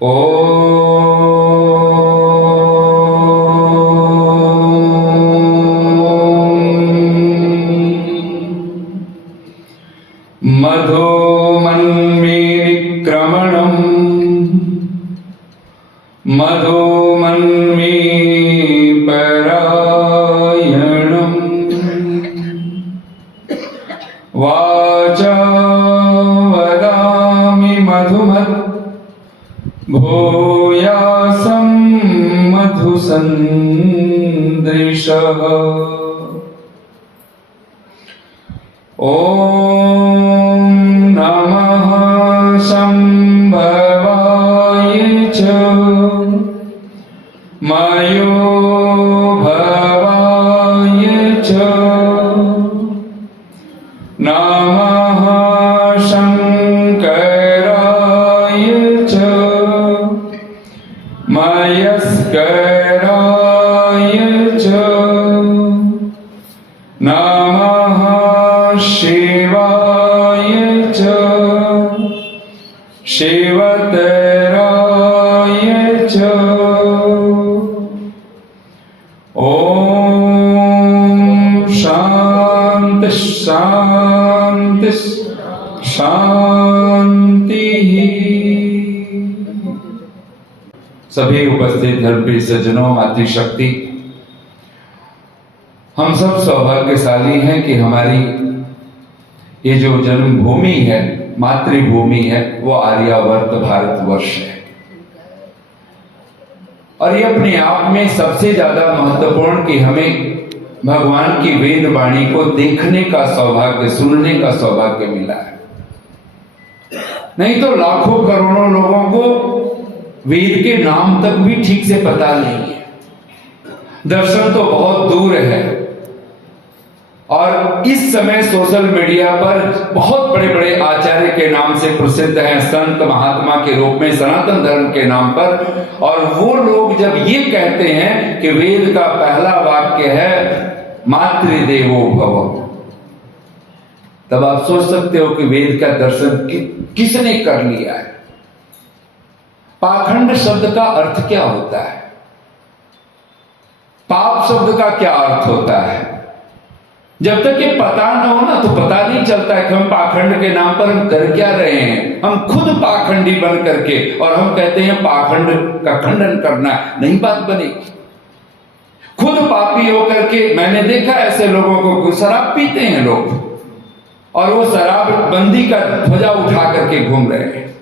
ओ मधुमन्मीनिक्रमणम् मधुमन्मीपरायणम् वाचा वदामि मधुमत् भूयासं मधुसन्दृशः। ॐ नमः शम्भवाय च मयोभवाय च नमः शङ्कराय च मयस्कराय च नमः शिवाय च शिवतराय च। ॐ शान्ति शान्ति शान्तिः। सभी उपस्थित धर्मप्रिय सज्जनों, मातृशक्ति, हम सब सौभाग्यशाली हैं कि हमारी ये जो जन्मभूमि है, मातृभूमि है, वो आर्यावर्त भारतवर्ष है। और ये अपने आप में सबसे ज्यादा महत्वपूर्ण कि हमें भगवान की वेद वाणी को देखने का सौभाग्य, सुनने का सौभाग्य मिला है। नहीं तो लाखों करोड़ों लोगों को वेद के नाम तक भी ठीक से पता नहीं है। दर्शन तो बहुत दूर है। और इस समय सोशल मीडिया पर बहुत बड़े बड़े आचार्य के नाम से प्रसिद्ध हैं, संत महात्मा के रूप में, सनातन धर्म के नाम पर। और वो लोग जब ये कहते हैं कि वेद का पहला वाक्य है मातृदेवो भव, तब आप सोच सकते हो कि वेद का दर्शन किसने कर लिया है। पाखंड शब्द का अर्थ क्या होता है? पाप शब्द का क्या अर्थ होता है? जब तक ये पता न हो ना, तो पता नहीं चलता है कि हम पाखंड के नाम पर हम कर क्या रहे हैं। हम खुद पाखंडी बन करके और हम कहते हैं पाखंड का खंडन करना, नहीं बात बनेगी। खुद पापी होकर के मैंने देखा ऐसे लोगों को, शराब पीते हैं लोग और वो शराब बंदी का ध्वजा उठा करके घूम रहे हैं।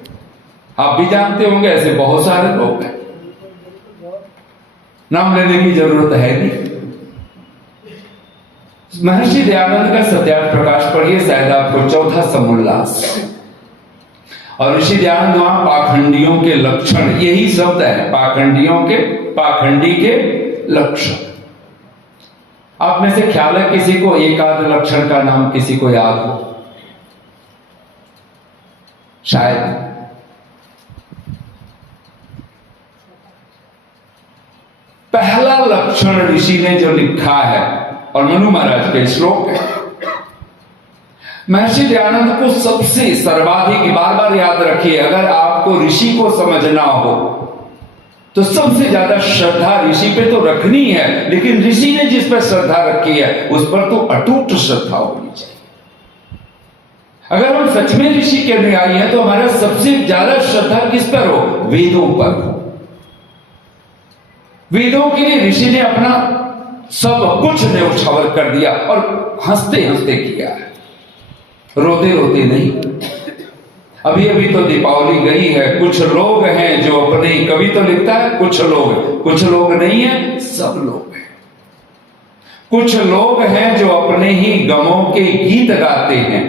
आप भी जानते होंगे ऐसे बहुत सारे लोग हैं, नाम लेने की जरूरत है नहीं। महर्षि दयानंद का सत्यार्थ प्रकाश पढ़िए, शायद आपको चौथा समुल्लास। और ऋषि दयानंद वहां पाखंडियों के लक्षण, यही शब्द है, पाखंडी के लक्षण। आप में से ख्याल है किसी को एक आध लक्षण का नाम किसी को याद हो? शायद पहला लक्षण ऋषि ने जो लिखा है, और मनु महाराज के श्लोक है, महर्षि दयानंद को सबसे सर्वाधिक, बार बार याद रखिए, अगर आपको ऋषि को समझना हो तो सबसे ज्यादा श्रद्धा ऋषि पे तो रखनी है, लेकिन ऋषि ने जिस पर श्रद्धा रखी है उस पर तो अटूट श्रद्धा होनी चाहिए। अगर हम सच में ऋषि के अनुयायी हैं तो हमारा सबसे ज्यादा श्रद्धा किस पर हो? वेदों पर हो। वेदों के लिए ऋषि ने अपना सब कुछ न्यौछावर कर दिया और हंसते हंसते किया है, रोते रोते नहीं। अभी अभी तो दीपावली गई है, कुछ लोग हैं जो अपने, कवि तो लिखता है कुछ लोग नहीं है, सब लोग हैं। कुछ लोग हैं जो अपने ही गमों के गीत गाते हैं।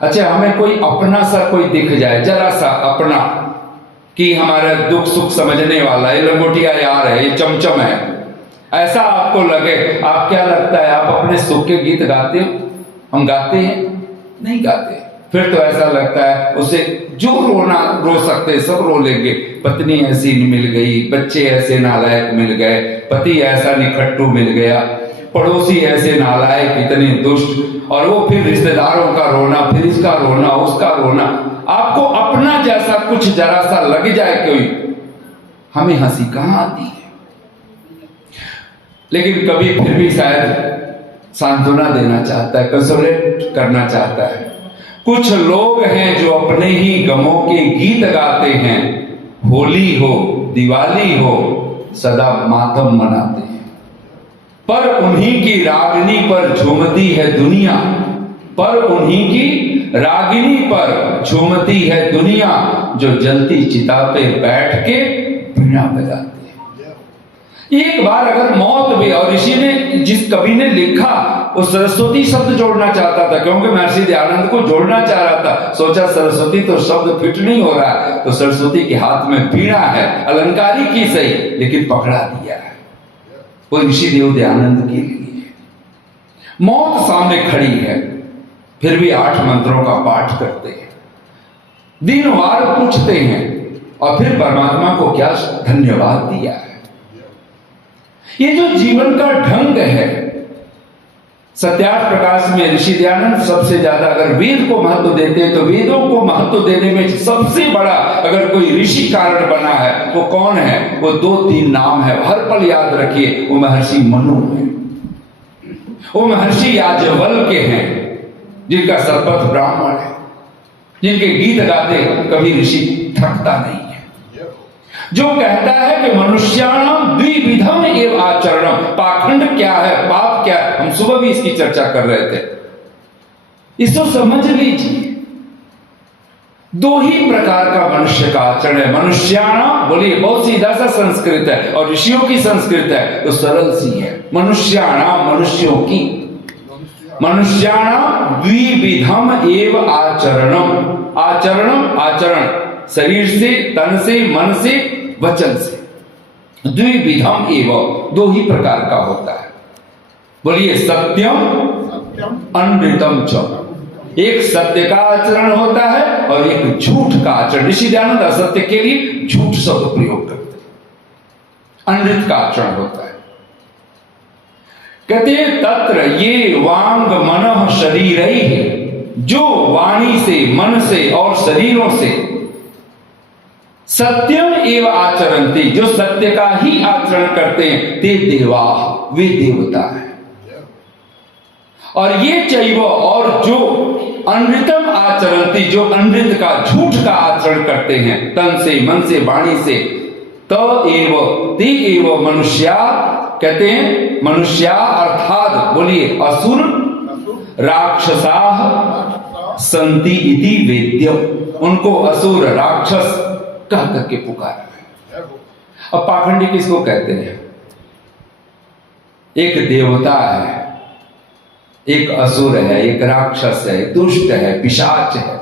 अच्छा, हमें कोई अपना सा कोई दिख जाए, जरा सा अपना, कि हमारा दुख सुख समझने वाला, ये लंगोटिया यार है, ये चमचम है, ऐसा आपको लगे। आप क्या लगता है आप अपने सुख के गीत गाते हो? हम गाते हैं? नहीं गाते। फिर तो ऐसा लगता है उसे जो रोना रो सकते सब रो लेंगे। पत्नी ऐसी मिल गई, बच्चे ऐसे नालायक मिल गए, पति ऐसा निखट्टू मिल गया, पड़ोसी ऐसे नालायक, इतने दुष्ट, और वो फिर रिश्तेदारों का रोना, फिर इसका रोना, उसका रोना। आपको अपना जैसा कुछ जरा सा लग जाए कोई, हमें हंसी कहां आती है। लेकिन कभी फिर भी शायद सांत्वना देना चाहता है, कंसोलेट करना चाहता है। कुछ लोग हैं जो अपने ही गमों के गीत गाते हैं, होली हो दिवाली हो सदा मातम मनाते हैं, पर उन्हीं की रागिनी पर झूमती है दुनिया, पर उन्हीं की रागिनी पर झूमती है दुनिया, जो जलती चिता पे बैठ के बीना बजाते हैं। एक बार अगर मौत भी, और इसी ने जिस कवि ने लिखा वो सरस्वती शब्द जोड़ना चाहता था, क्योंकि महर्षि दयानंद को जोड़ना चाह रहा था। सोचा सरस्वती तो शब्द फिट नहीं हो रहा है, तो सरस्वती के हाथ में बीड़ा है, अलंकारिक ही सही, लेकिन पकड़ा दिया है वो ऋषि देव दयानंद के लिए। मौत सामने खड़ी है, फिर भी 8 मंत्रों का पाठ करते हैं, दिन वार पूछते हैं, और फिर परमात्मा को क्या धन्यवाद दिया है। ये जो जीवन का ढंग है, सत्यार्थ प्रकाश में ऋषि दयानंद सबसे ज्यादा अगर वेद को महत्व देते हैं, तो वेदों को महत्व देने में सबसे बड़ा अगर कोई ऋषि कारण बना है वो कौन है? वो 2-3 नाम है, हर पल याद रखिए। वो महर्षि मनु है, वो महर्षि याज्ञवल्क्य हैं, जिनका सर्वत्र ब्राह्मण है, जिनके गीत गाते कभी ऋषि थकता नहीं है, जो कहता है कि मनुष्याणाम द्विविधम एव आचरणम। पाखंड क्या है, पाप क्या है, हम सुबह भी इसकी चर्चा कर रहे थे, इसको समझ लीजिए। 2 ही प्रकार का मनुष्य का आचरण है। मनुष्याणाम बोलिए, बहुत सीधा सा संस्कृत है, और ऋषियों की संस्कृत है तो सरल सी है। मनुष्याणाम, मनुष्यों की, मनुष्याणाम द्विविधम एव आचरणम। आचरणम, आचरण शरीर से, तन से, मन से, वचन से। द्विविधम एवं, 2 ही प्रकार का होता है। बोलिए, सत्यम अनृतम च। एक सत्य का आचरण होता है और एक झूठ का आचरण। ऋषि दयानंद असत्य के लिए झूठ शब्द प्रयोग करते हैं, अनृत का आचरण होता है। कहते तत्र ये वांग मनः शरीरैः, जो वाणी से, मन से और शरीरों से सत्यम एव आचरन्ति, जो सत्य का ही आचरण करते हैं, ते देवा, वे देवता है। और ये चैव, और जो अनृतम आचरन्ति, जो अनृत का, झूठ का आचरण करते हैं, तन से, मन से, वाणी से, त एव ते एव मनुष्या, कहते हैं मनुष्या अर्थात बोलिए असुर राक्षसाः संति इति वेद्यम। उनको असुर राक्षस कह करके पुकारा है। अब पाखंडी किसको कहते हैं? एक देवता है, एक असुर है, एक राक्षस है, दुष्ट है, पिशाच है।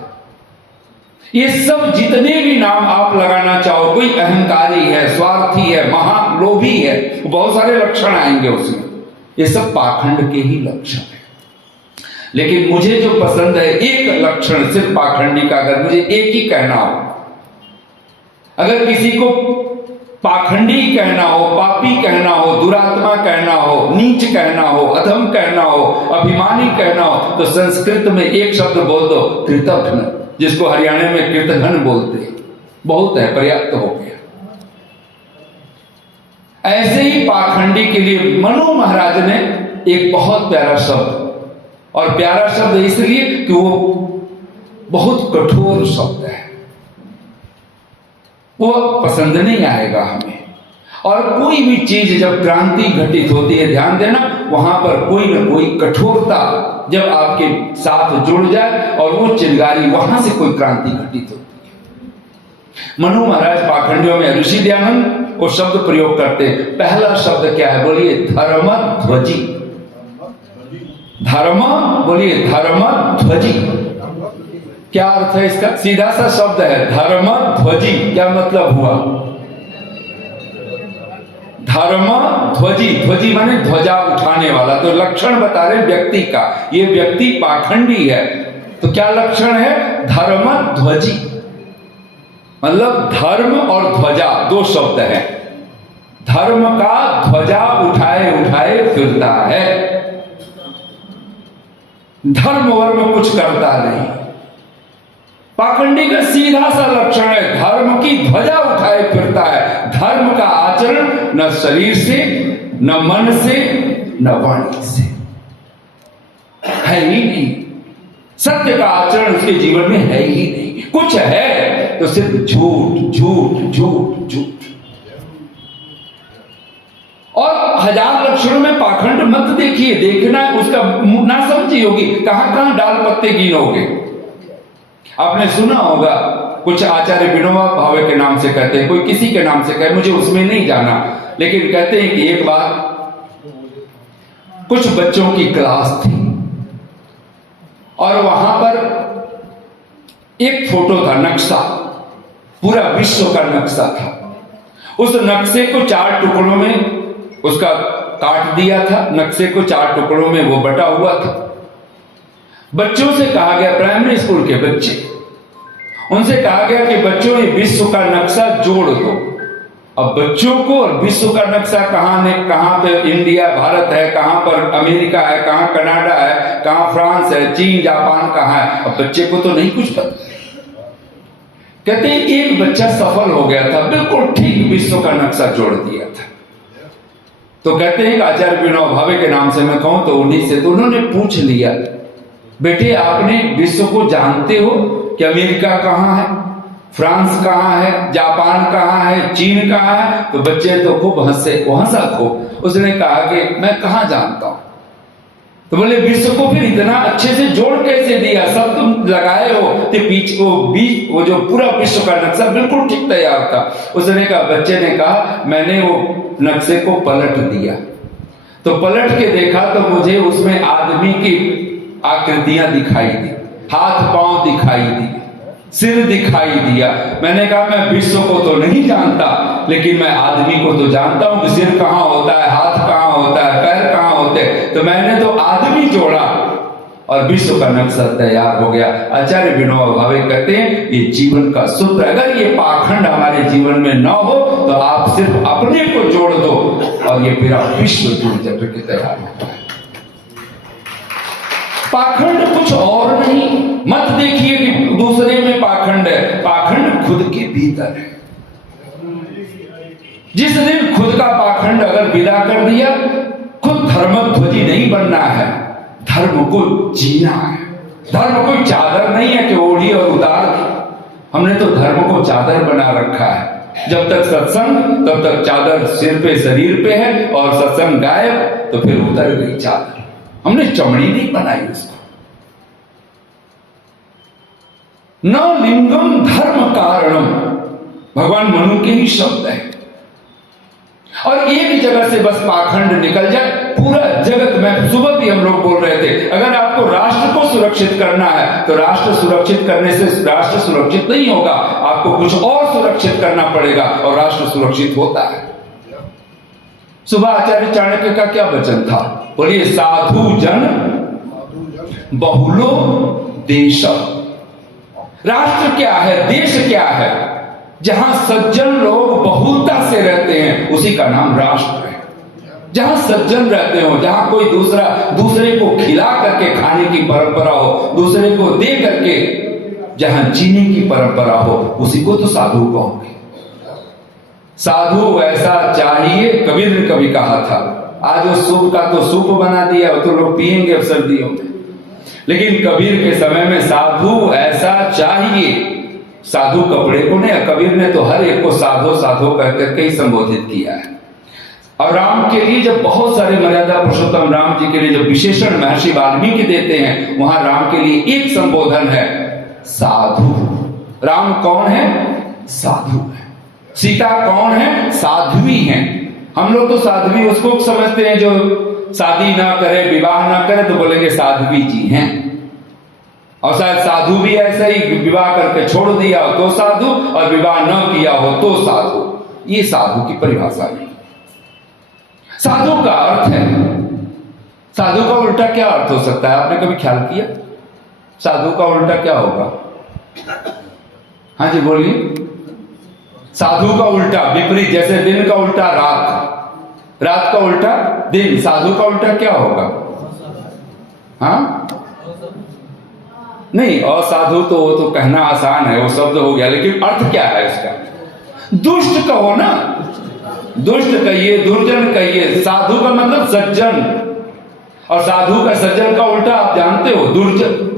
ये सब जितने भी नाम आप लगाना चाहो, कोई अहंकारी है, स्वार्थी है, महालोभी है, बहुत सारे लक्षण आएंगे उसमें, ये सब पाखंड के ही लक्षण है। लेकिन मुझे जो पसंद है, एक लक्षण सिर्फ पाखंडी का, अगर मुझे एक ही कहना हो, अगर किसी को पाखंडी कहना हो, पापी कहना हो, दुरात्मा कहना हो, नीच कहना हो, अधम कहना हो, अभिमानी कहना हो, तो संस्कृत में एक शब्द बोल दो, कृतघ्न, जिसको हरियाणा में कृतघ्न बोलते हैं। बहुत है, पर्याप्त हो गया। ऐसे ही पाखंडी के लिए मनु महाराज ने एक बहुत प्यारा शब्द, और प्यारा शब्द इसलिए कि वो बहुत कठोर शब्द है, वो पसंद नहीं आएगा हमें। और कोई भी चीज जब क्रांति घटित होती है, ध्यान देना, वहां पर कोई न कोई कठोरता जब आपके साथ जुड़ जाए और वो चिंगारी, वहां से कोई क्रांति घटित होती है। मनु महाराज पाखंडियों में ऋषि दयानंद वो शब्द प्रयोग करते हैं। पहला शब्द क्या है? बोलिए धर्म ध्वजी। धर्म, बोलिए धर्म ध्वजी। क्या अर्थ है इसका? सीधा सा शब्द है, धर्म ध्वजी। क्या मतलब हुआ? धर्म ध्वजी, ध्वजी माने ध्वजा उठाने वाला। तो लक्षण बता रहे व्यक्ति का, ये व्यक्ति पाखंडी है, तो क्या लक्षण है? धर्म ध्वजी, मतलब धर्म और ध्वजा 2 शब्द है। धर्म का ध्वजा उठाए उठाए फिरता है, धर्म वर्म कुछ करता नहीं। पाखंडी का सीधा सा लक्षण है, धर्म की ध्वजा उठाए फिरता है। धर्म का आचरण न शरीर से, न मन से, न वाणी से है ही नहीं। सत्य का आचरण उसके जीवन में है ही नहीं। कुछ है तो सिर्फ झूठ झूठ झूठ झूठ। और हजार लक्षणों में पाखंड मत देखिए, देखना उसका ना समझी होगी, कहां कहां डाल पत्ते गिनोगे। आपने सुना होगा कुछ आचार्य विनोबा भावे के नाम से कहते हैं, कोई किसी के नाम से कहे, मुझे उसमें नहीं जाना, लेकिन कहते हैं कि एक बार कुछ बच्चों की क्लास थी और वहां पर एक फोटो था, नक्शा, पूरा विश्व का नक्शा था। उस नक्शे को 4 टुकड़ों में उसका काट दिया था, नक्शे को 4 टुकड़ों में वो बटा हुआ था। बच्चों से कहा गया, प्राइमरी स्कूल के बच्चे, उनसे कहा गया कि बच्चों ये विश्व का नक्शा जोड़ दो। अब बच्चों को और विश्व का नक्शा कहां पे इंडिया भारत है, कहां पर अमेरिका है, कहां कनाडा है, कहां फ्रांस है, चीन जापान कहां है, अब बच्चे को तो नहीं कुछ पता। कहते हैं एक बच्चा सफल हो गया था, बिल्कुल ठीक विश्व का नक्शा जोड़ दिया था। तो कहते हैं आचार्य विनोबा भावे के नाम से मैं कहूं तो उन्हीं से, तो उन्होंने पूछ लिया, बेटे आपने विश्व को जानते हो कि अमेरिका कहां है, फ्रांस कहां है, जापान कहां है, चीन कहां है? तो बच्चे तो खूब हंसे, वो हंसा खूब। उसने कहा कि मैं कहां जानता हूं। तो बोले विश्व को फिर इतना अच्छे से जोड़ कैसे दिया, सब तुम लगाए हो, तो बीच को बीच वो जो पूरा विश्व का नक्शा बिल्कुल ठीक तैयार था। उसने कहा, बच्चे ने कहा मैंने वो नक्शे को पलट दिया, तो पलट के देखा तो मुझे उसमें आदमी की आकृतियां दिखाई दी, हाथ पांव दिखाई दी, सिर दिखाई दिया। मैंने कहा मैं विश्व को तो नहीं जानता, लेकिन मैं आदमी को तो जानता हूं कि सिर कहां होता है, हाथ कहां होता है, पैर कहां होते हैं। तो मैंने तो आदमी जोड़ा और विश्व का नक्शा तैयार हो गया। आचार्य विनोबा भावे कहते हैं ये जीवन का सूत्र, अगर ये पाखंड हमारे जीवन में न हो तो आप सिर्फ अपने को जोड़ दो और ये पूरा विश्व जुड़ के तैयार होता है। पाखंड कुछ और नहीं। मत देखिए कि दूसरे में पाखंड है, पाखंड खुद के भीतर है। जिस दिन खुद का पाखंड अगर विदा कर दिया, खुद धर्मध्वजी नहीं बनना है, धर्म को जीना है। धर्म कोई चादर नहीं है कि ओढ़ी और उतार दी। हमने तो धर्म को चादर बना रखा है। जब तक सत्संग तब तक चादर सिर पे शरीर पे है, और सत्संग गायब तो फिर उतर गई चादर। हमने चमड़ी नहीं बनाई उसको। न लिंगम धर्म कारणम, भगवान मनु के ही शब्द है। और एक जगह से बस पाखंड निकल जाए, पूरा जगत में, सुबह भी हम लोग बोल रहे थे, अगर आपको राष्ट्र को सुरक्षित करना है तो राष्ट्र सुरक्षित करने से राष्ट्र सुरक्षित नहीं होगा, आपको कुछ और सुरक्षित करना पड़ेगा, और राष्ट्र सुरक्षित होता है। सुबह आचार्य चाणक्य का क्या वचन था? बोलिए, साधु जन बहुलो देश। राष्ट्र क्या है, देश क्या है? जहां सज्जन लोग बहुलता से रहते हैं उसी का नाम राष्ट्र है। जहां सज्जन रहते हो, जहां कोई दूसरे को खिला करके खाने की परंपरा हो, दूसरे को दे करके जहां जीने की परंपरा हो, उसी को तो साधु कहोगे। साधु ऐसा चाहिए, कबीर ने कभी कहा था। आज उस सूप का तो सूप बना दिया, तो लोग पिएंगे अब सर्दियों में, लेकिन कबीर के समय में साधु ऐसा चाहिए। साधु कपड़े को नहीं, कबीर ने तो हर एक को साधो साधो कहकर के ही संबोधित किया है। और राम के लिए जब बहुत सारे मर्यादा पुरुषोत्तम राम जी के लिए जब विशेषण महर्षि वाल्मीकि देते हैं, वहां राम के लिए एक संबोधन है, साधु। राम कौन है? साधु है। सीता कौन है? साध्वी है। हम लोग तो साध्वी उसको समझते हैं जो शादी ना करे, विवाह ना करे, तो बोलेंगे साध्वी जी हैं। और शायद साधु भी ऐसा ही, विवाह करके छोड़ दिया हो तो साधु, और विवाह न किया हो तो साधु। ये साधु की परिभाषा नहीं। साधु का अर्थ है, साधु का उल्टा क्या अर्थ हो सकता है? आपने कभी ख्याल किया? साधु का उल्टा क्या होगा? हाँ जी बोलिए। साधु का उल्टा विपरीत, जैसे दिन का उल्टा रात, रात का उल्टा दिन, साधु का उल्टा क्या होगा? हाँ, नहीं, असाधु तो वो तो कहना आसान है, वो शब्द हो गया, लेकिन अर्थ क्या है इसका? दुष्ट कहो ना, दुष्ट कहिए, दुर्जन कहिए। साधु का मतलब सज्जन, और साधु का सज्जन का उल्टा आप जानते हो, दुर्जन।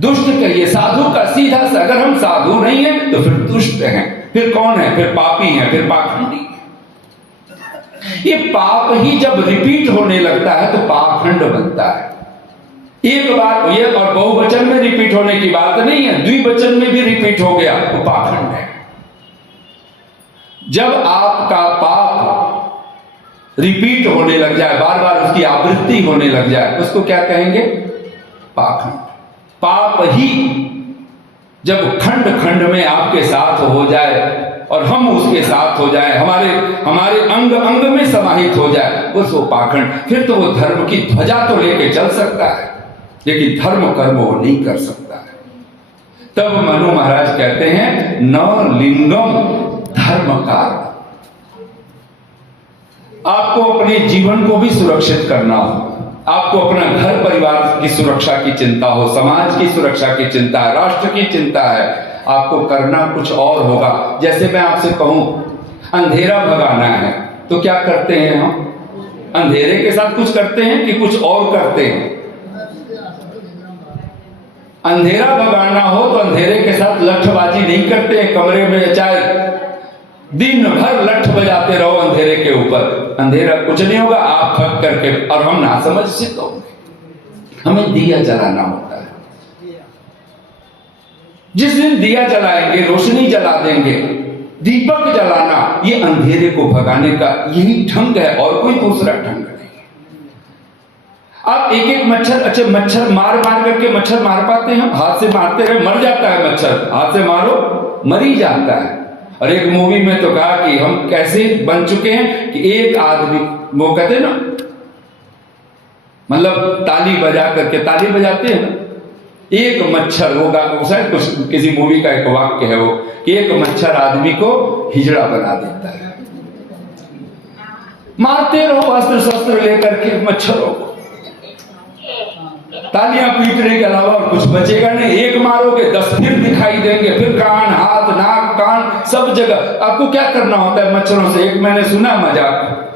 दुष्ट कहिए, साधु का सीधा सा। अगर हम साधु नहीं है तो फिर दुष्ट हैं, फिर कौन है? फिर पापी हैं, फिर पाखंडी हैं। ये पाप ही जब रिपीट होने लगता है तो पाखंड बनता है। एक बार ये, और बहुवचन में रिपीट होने की बात नहीं है, द्विवचन में भी रिपीट हो गया तो पाखंड है। जब आपका पाप रिपीट होने लग जाए, बार बार उसकी आवृत्ति होने लग जाए, उसको क्या कहेंगे? पाखंड। पाप ही जब खंड खंड में आपके साथ हो जाए और हम उसके साथ हो जाए, हमारे अंग अंग में समाहित हो जाए, बस वो पाखंड। फिर तो वो धर्म की ध्वजा तो लेके चल सकता है, लेकिन धर्म कर्म वो नहीं कर सकता है। तब मनु महाराज कहते हैं न लिंगम धर्म का। आपको अपने जीवन को भी सुरक्षित करना हो, आपको अपना घर परिवार की सुरक्षा की चिंता हो, समाज की सुरक्षा की चिंता है, राष्ट्र की चिंता है, आपको करना कुछ और होगा। जैसे मैं आपसे कहूं अंधेरा भगाना है तो क्या करते हैं हम? अंधेरे के साथ कुछ करते हैं कि कुछ और करते हैं? अंधेरा भगाना हो तो अंधेरे के साथ लठबाजी नहीं करते हैं, कमरे में चाहे दिन भर लठ बजाते रहो अंधेरे के ऊपर, अंधेरा कुछ नहीं होगा, आप थक करके, और हम ना समझ से तो हमें दिया जलाना होता है। जिस दिन दिया जलाएंगे, रोशनी जला देंगे, दीपक जलाना, ये अंधेरे को भगाने का यही ढंग है, और कोई दूसरा ढंग नहीं। आप एक एक मच्छर, अच्छा मच्छर मार मार करके मच्छर मार पाते हैं? हाथ से मारते रहे मर जाता है मच्छर, हाथ से मारो मर ही जाता है। और एक मूवी में तो कहा कि हम कैसे बन चुके हैं कि एक आदमी, वो कहते ना, मतलब ताली बजा करके, ताली बजाते हैं ना, एक मच्छर होगा, शायद कुछ किसी मूवी का एक वाक्य है वो, कि एक मच्छर आदमी को हिजड़ा बना देता है। मारते रहो अस्त्र शस्त्र लेकर के मच्छरों को, तालियां पीटने के अलावा और कुछ बचेगा नहीं। एक मारोगे 10 फिर दिखाई देंगे, फिर कान, हाथ, नाक, कान, सब जगह। आपको क्या करना होता है मच्छरों से? एक मैंने सुना मजाक,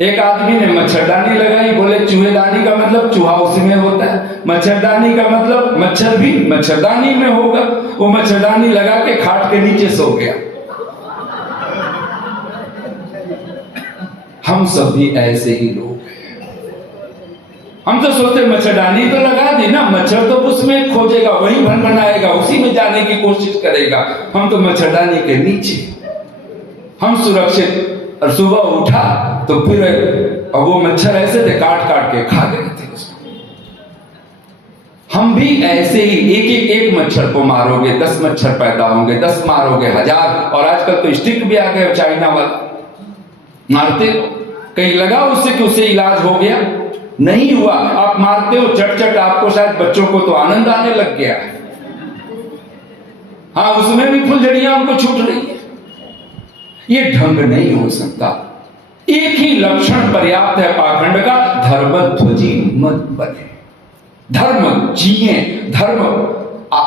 एक आदमी ने मच्छरदानी लगाई, बोले चूहेदानी का मतलब चूहा उसी में होता है, मच्छरदानी का मतलब मच्छर भी मच्छरदानी में होगा। वो मच्छरदानी लगा के खाट के नीचे सो गया। हम सब भी ऐसे ही लोग हैं। हम तो सोचते मच्छरदानी तो लगा दी ना, मच्छर तो उसमें खोजेगा, वहीं भनभनाएगा, उसी में जाने की कोशिश करेगा। हम तो मच्छरदानी के नीचे, हम सुरक्षित। और सुबह उठा तो फिर वो मच्छर ऐसे थे, काट काट के खा गए थे उसको। हम भी ऐसे ही एक मच्छर को मारोगे 10 मच्छर पैदा होंगे, 10 मारोगे 1000। और आजकल तो स्टिक भी आ गए, चाइना वाला, मारते हो। कहीं लगा उससे कि उससे इलाज हो गया? नहीं हुआ। आप मारते हो चट चट, आपको शायद बच्चों को तो आनंद आने लग गया है। हाँ, उसमें भी फुलझड़ियां हमको छूट रही है। ये ढंग नहीं हो सकता। एक ही लक्षण पर्याप्त है पाखंड का, धर्मध्वजी मत बने, धर्म जिए, धर्म।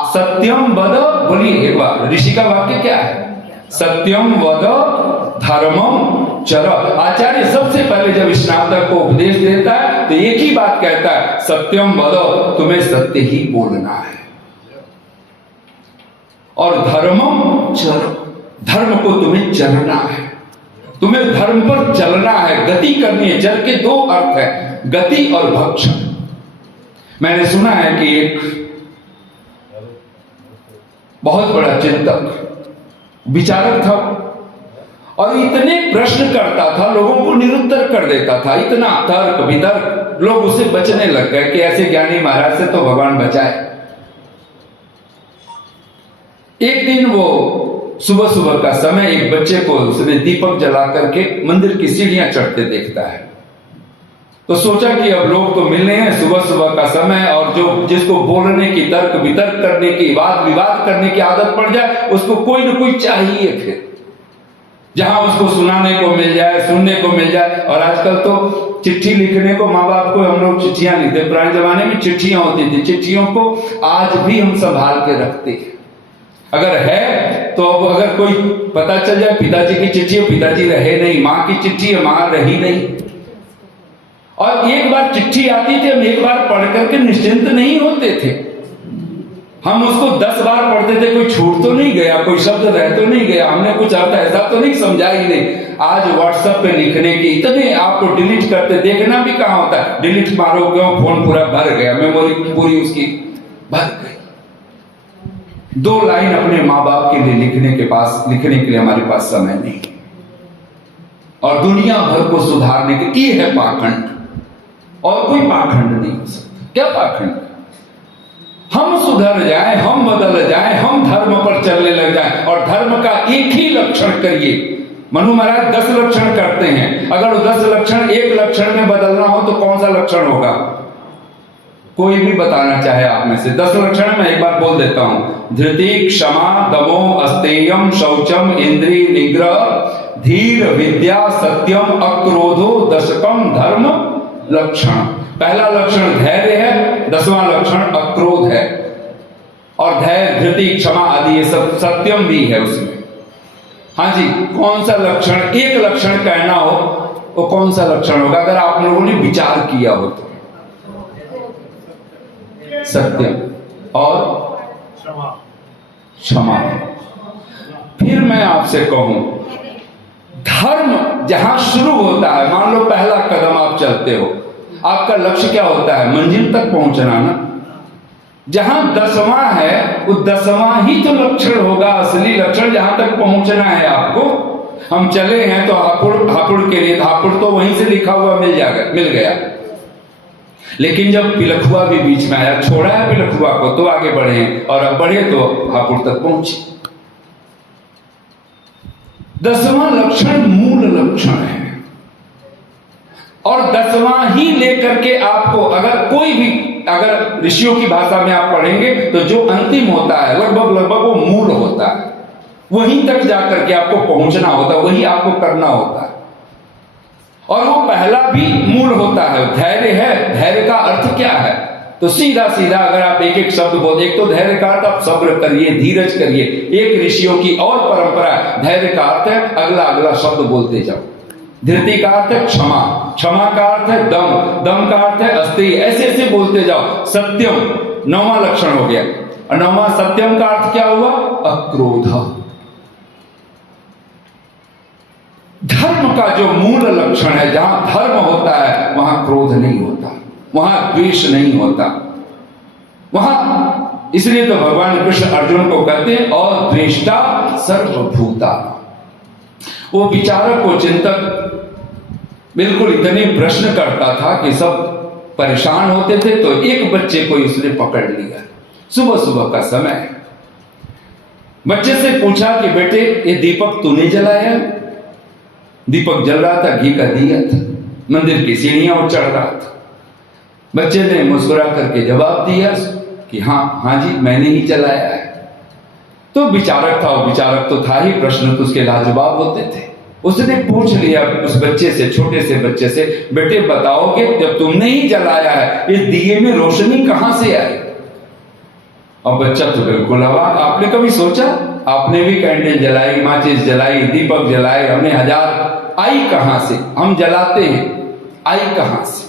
सत्यम वद, बोलिए एक बार, ऋषि का वाक्य क्या है? सत्यम वद धर्मम चर। आचार्य सबसे पहले जब स्नातक को उपदेश देता है तो एक ही बात कहता है, सत्यम वद, तुम्हें सत्य ही बोलना है, और धर्मम चर, धर्म को तुम्हें चलना है, तुम्हें धर्म पर चलना है, गति करनी है। चल के 2 अर्थ है, गति और भक्षण। मैंने सुना है कि एक बहुत बड़ा चिंतक, विचारक था, और इतने प्रश्न करता था, लोगों को निरुत्तर कर देता था, इतना तर्क वितर्क, लोग उससे बचने लग गए कि ऐसे ज्ञानी महाराज से तो भगवान बचाए। एक दिन वो सुबह सुबह का समय, एक बच्चे को उसने दीपक जला करके मंदिर की सीढ़ियां चढ़ते देखता है। तो सोचा कि अब लोग तो मिलने हैं, सुबह सुबह का समय, और जो जिसको बोलने की, तर्क वितर्क करने की, वाद विवाद करने की आदत पड़ जाए, उसको कोई न कोई चाहिए। फिर जहां उसको सुनाने को मिल जाए, सुनने को मिल जाए। और आजकल तो चिट्ठी लिखने को, माँ बाप को हम लोग चिट्ठियां लिखते, पुराने जमाने में चिट्ठियां होती थी, चिट्ठियों को आज भी हम संभाल के रखते हैं। अगर है तो अब अगर कोई पता चल जाए पिताजी की चिट्ठी है, पिताजी रहे नहीं, माँ की चिट्ठी है, माँ रही नहीं। और एक बार चिट्ठी आती थी, हम एक बार पढ़ करके निश्चिंत नहीं होते थे, हम उसको 10 बार पढ़ते थे, कोई छूट तो नहीं गया, कोई शब्द रह तो नहीं गया, हमने कुछ अर्थ ऐसा तो नहीं समझा ही नहीं। आज व्हाट्सएप पे लिखने की इतने, आपको डिलीट करते देखना भी कहां होता है, डिलीट मारो क्यों, फोन पूरा भर गया, मेमोरी पूरी उसकी भर गई। 2 लाइन अपने माँ बाप के लिए लिखने के लिए हमारे पास समय नहीं, और दुनिया भर को सुधारने के लिए है पाखंड, और कोई पाखंड नहीं हो सकता। क्या पाखंड? हम सुधर जाएं, हम बदल जाएं, हम धर्म पर चलने लग जाएं, और धर्म का एक ही लक्षण करिए। मनु महाराज 10 लक्षण करते हैं, अगर 10 लक्षण एक लक्षण में बदलना हो तो कौन सा लक्षण होगा? कोई भी बताना चाहे आप में से 10 लक्षण मैं एक बार बोल देता हूं। धृति, क्षमा, दमो, अस्तेयम, शौचम, इंद्रिय निग्रह, धीर, विद्या, सत्यम, अक्रोधो, दशकम धर्म लक्षण। पहला लक्षण धैर्य है, 10वां लक्षण अक्रोध है, और धैर्य, धृति, क्षमा आदि ये सब सत्यम भी है उसमें। हाँ जी, कौन सा लक्षण, एक लक्षण कहना हो वो कौन सा लक्षण होगा अगर आप लोगों ने विचार किया हो तो? सत्यम और क्षमा। फिर मैं आपसे कहूं, धर्म जहां शुरू होता है, मान लो पहला कदम आप चलते हो, आपका लक्ष्य क्या होता है? मंजिल तक पहुंचना ना। जहां 10वां है वो 10वां ही तो लक्षण होगा, असली लक्षण, जहां तक पहुंचना है आपको। हम चले हैं तो हापुड़ के लिए, हापुड़ तो वहीं से लिखा हुआ मिल गया, लेकिन जब पिलखुआ भी बीच में आया, छोड़ा है पिलखुआ को तो आगे बढ़े, और अब बढ़े तो हापुड़ तक पहुंचे। 10वां लक्षण मूल लक्षण है, और 10वां ही लेकर के आपको, अगर ऋषियों की भाषा में आप पढ़ेंगे तो जो अंतिम होता है लगभग वो मूल होता है, वहीं तक जाकर के आपको पहुंचना होता है, वही आपको करना होता है। और वो पहला भी मूल होता है, धैर्य है। धैर्य का अर्थ क्या है? तो सीधा अगर आप एक एक शब्द बोल, एक तो धैर्य का अर्थ आप सब्र करिए, धीरज करिए, एक ऋषियों की और परंपरा। धैर्य का अर्थ है अगला शब्द बोलते जाओ। धृति का अर्थ है क्षमा, क्षमा का अर्थ है दम, दम का अर्थ है अस्तेय, ऐसे बोलते जाओ। सत्यम 9वां लक्षण हो गया, और 9वां सत्यम का अर्थ क्या हुआ? अक्रोध। धर्म का जो मूल लक्षण है, जहां धर्म होता है वहां क्रोध नहीं होता, वहां द्वेष नहीं होता, वहां। इसलिए तो भगवान कृष्ण अर्जुन को कहते हैं और द्वेष्टा सर्वभूता। वो विचारक को, चिंतक बिल्कुल इतने प्रश्न करता था कि सब परेशान होते थे, तो एक बच्चे को उसने पकड़ लिया। सुबह का समय, बच्चे से पूछा कि बेटे ये दीपक तूने जलाया? दीपक जल रहा था, घी का दिया था, मंदिर की सीढ़ियां चढ़ रहा था। बच्चे ने मुस्कुरा करके जवाब दिया कि हाँ जी मैंने ही जलाया है। तो विचारक था, वो विचारक तो था ही, प्रश्न तो उसके लाजवाब होते थे। उसने पूछ लिया उस बच्चे से, छोटे से बच्चे से, बेटे बताओ कि जब तुमने ही जलाया है इस दिए में रोशनी कहां से आई? और बच्चा तो बिल्कुल अवाक। आपने कभी सोचा? आपने भी कैंडल जलाई, माचिस जलाई, दीपक जलाए, हमने 1000, आई कहां से? हम जलाते हैं, आई कहां से?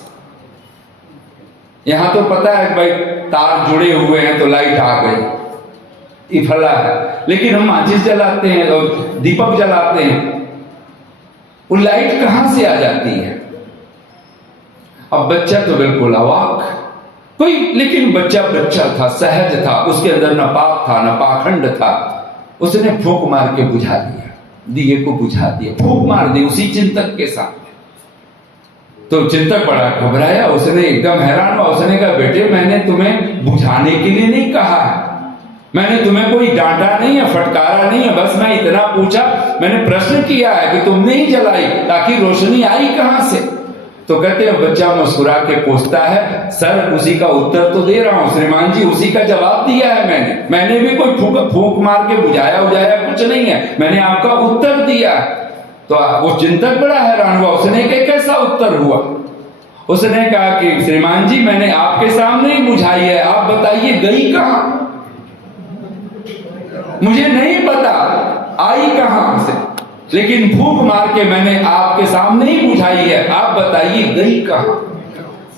यहां तो पता है भाई तार जुड़े हुए हैं तो लाइट आ गई, फला है, लेकिन हम माचिस जलाते हैं और दीपक जलाते हैं, वो लाइट कहां से आ जाती है? अब बच्चा तो बिल्कुल अवाक। कोई, लेकिन बच्चा था, सहज था, उसके अंदर न पाप था न पाखंड था। उसने फूंक मार के बुझा दिया, दिए को बुझा दिया, फूंक मार दी उसी चिंतक के सामने। तो चिंतक बड़ा घबराया, उसने एकदम हैरान हुआ। उसने कहा बेटे मैंने तुम्हें बुझाने के लिए नहीं कहा है, मैंने तुम्हें कोई डांटा नहीं है, फटकारा नहीं है, बस मैं इतना पूछा, मैंने प्रश्न किया है कि तुमने ही जलाई, ताकि रोशनी आई कहां से? तो कहते हैं बच्चा मुस्कुरा के पूछता है सर उसी का उत्तर तो दे रहा हूं श्रीमान जी, उसी का जवाब दिया है मैंने भी कोई फूंक मार के बुझाया कुछ नहीं है, मैंने आपका उत्तर दिया। तो वो चिंतक बड़ा हैरान हुआ, उसने कहा कैसा उत्तर हुआ? उसने कहा कि श्रीमान जी मैंने आपके सामने ही बुझाई है, आप बताइए गई कहां? मुझे नहीं पता आई कहां से, लेकिन फूंक मार के मैंने आपके सामने ही बुझाई है, आप बताइए गई कहां?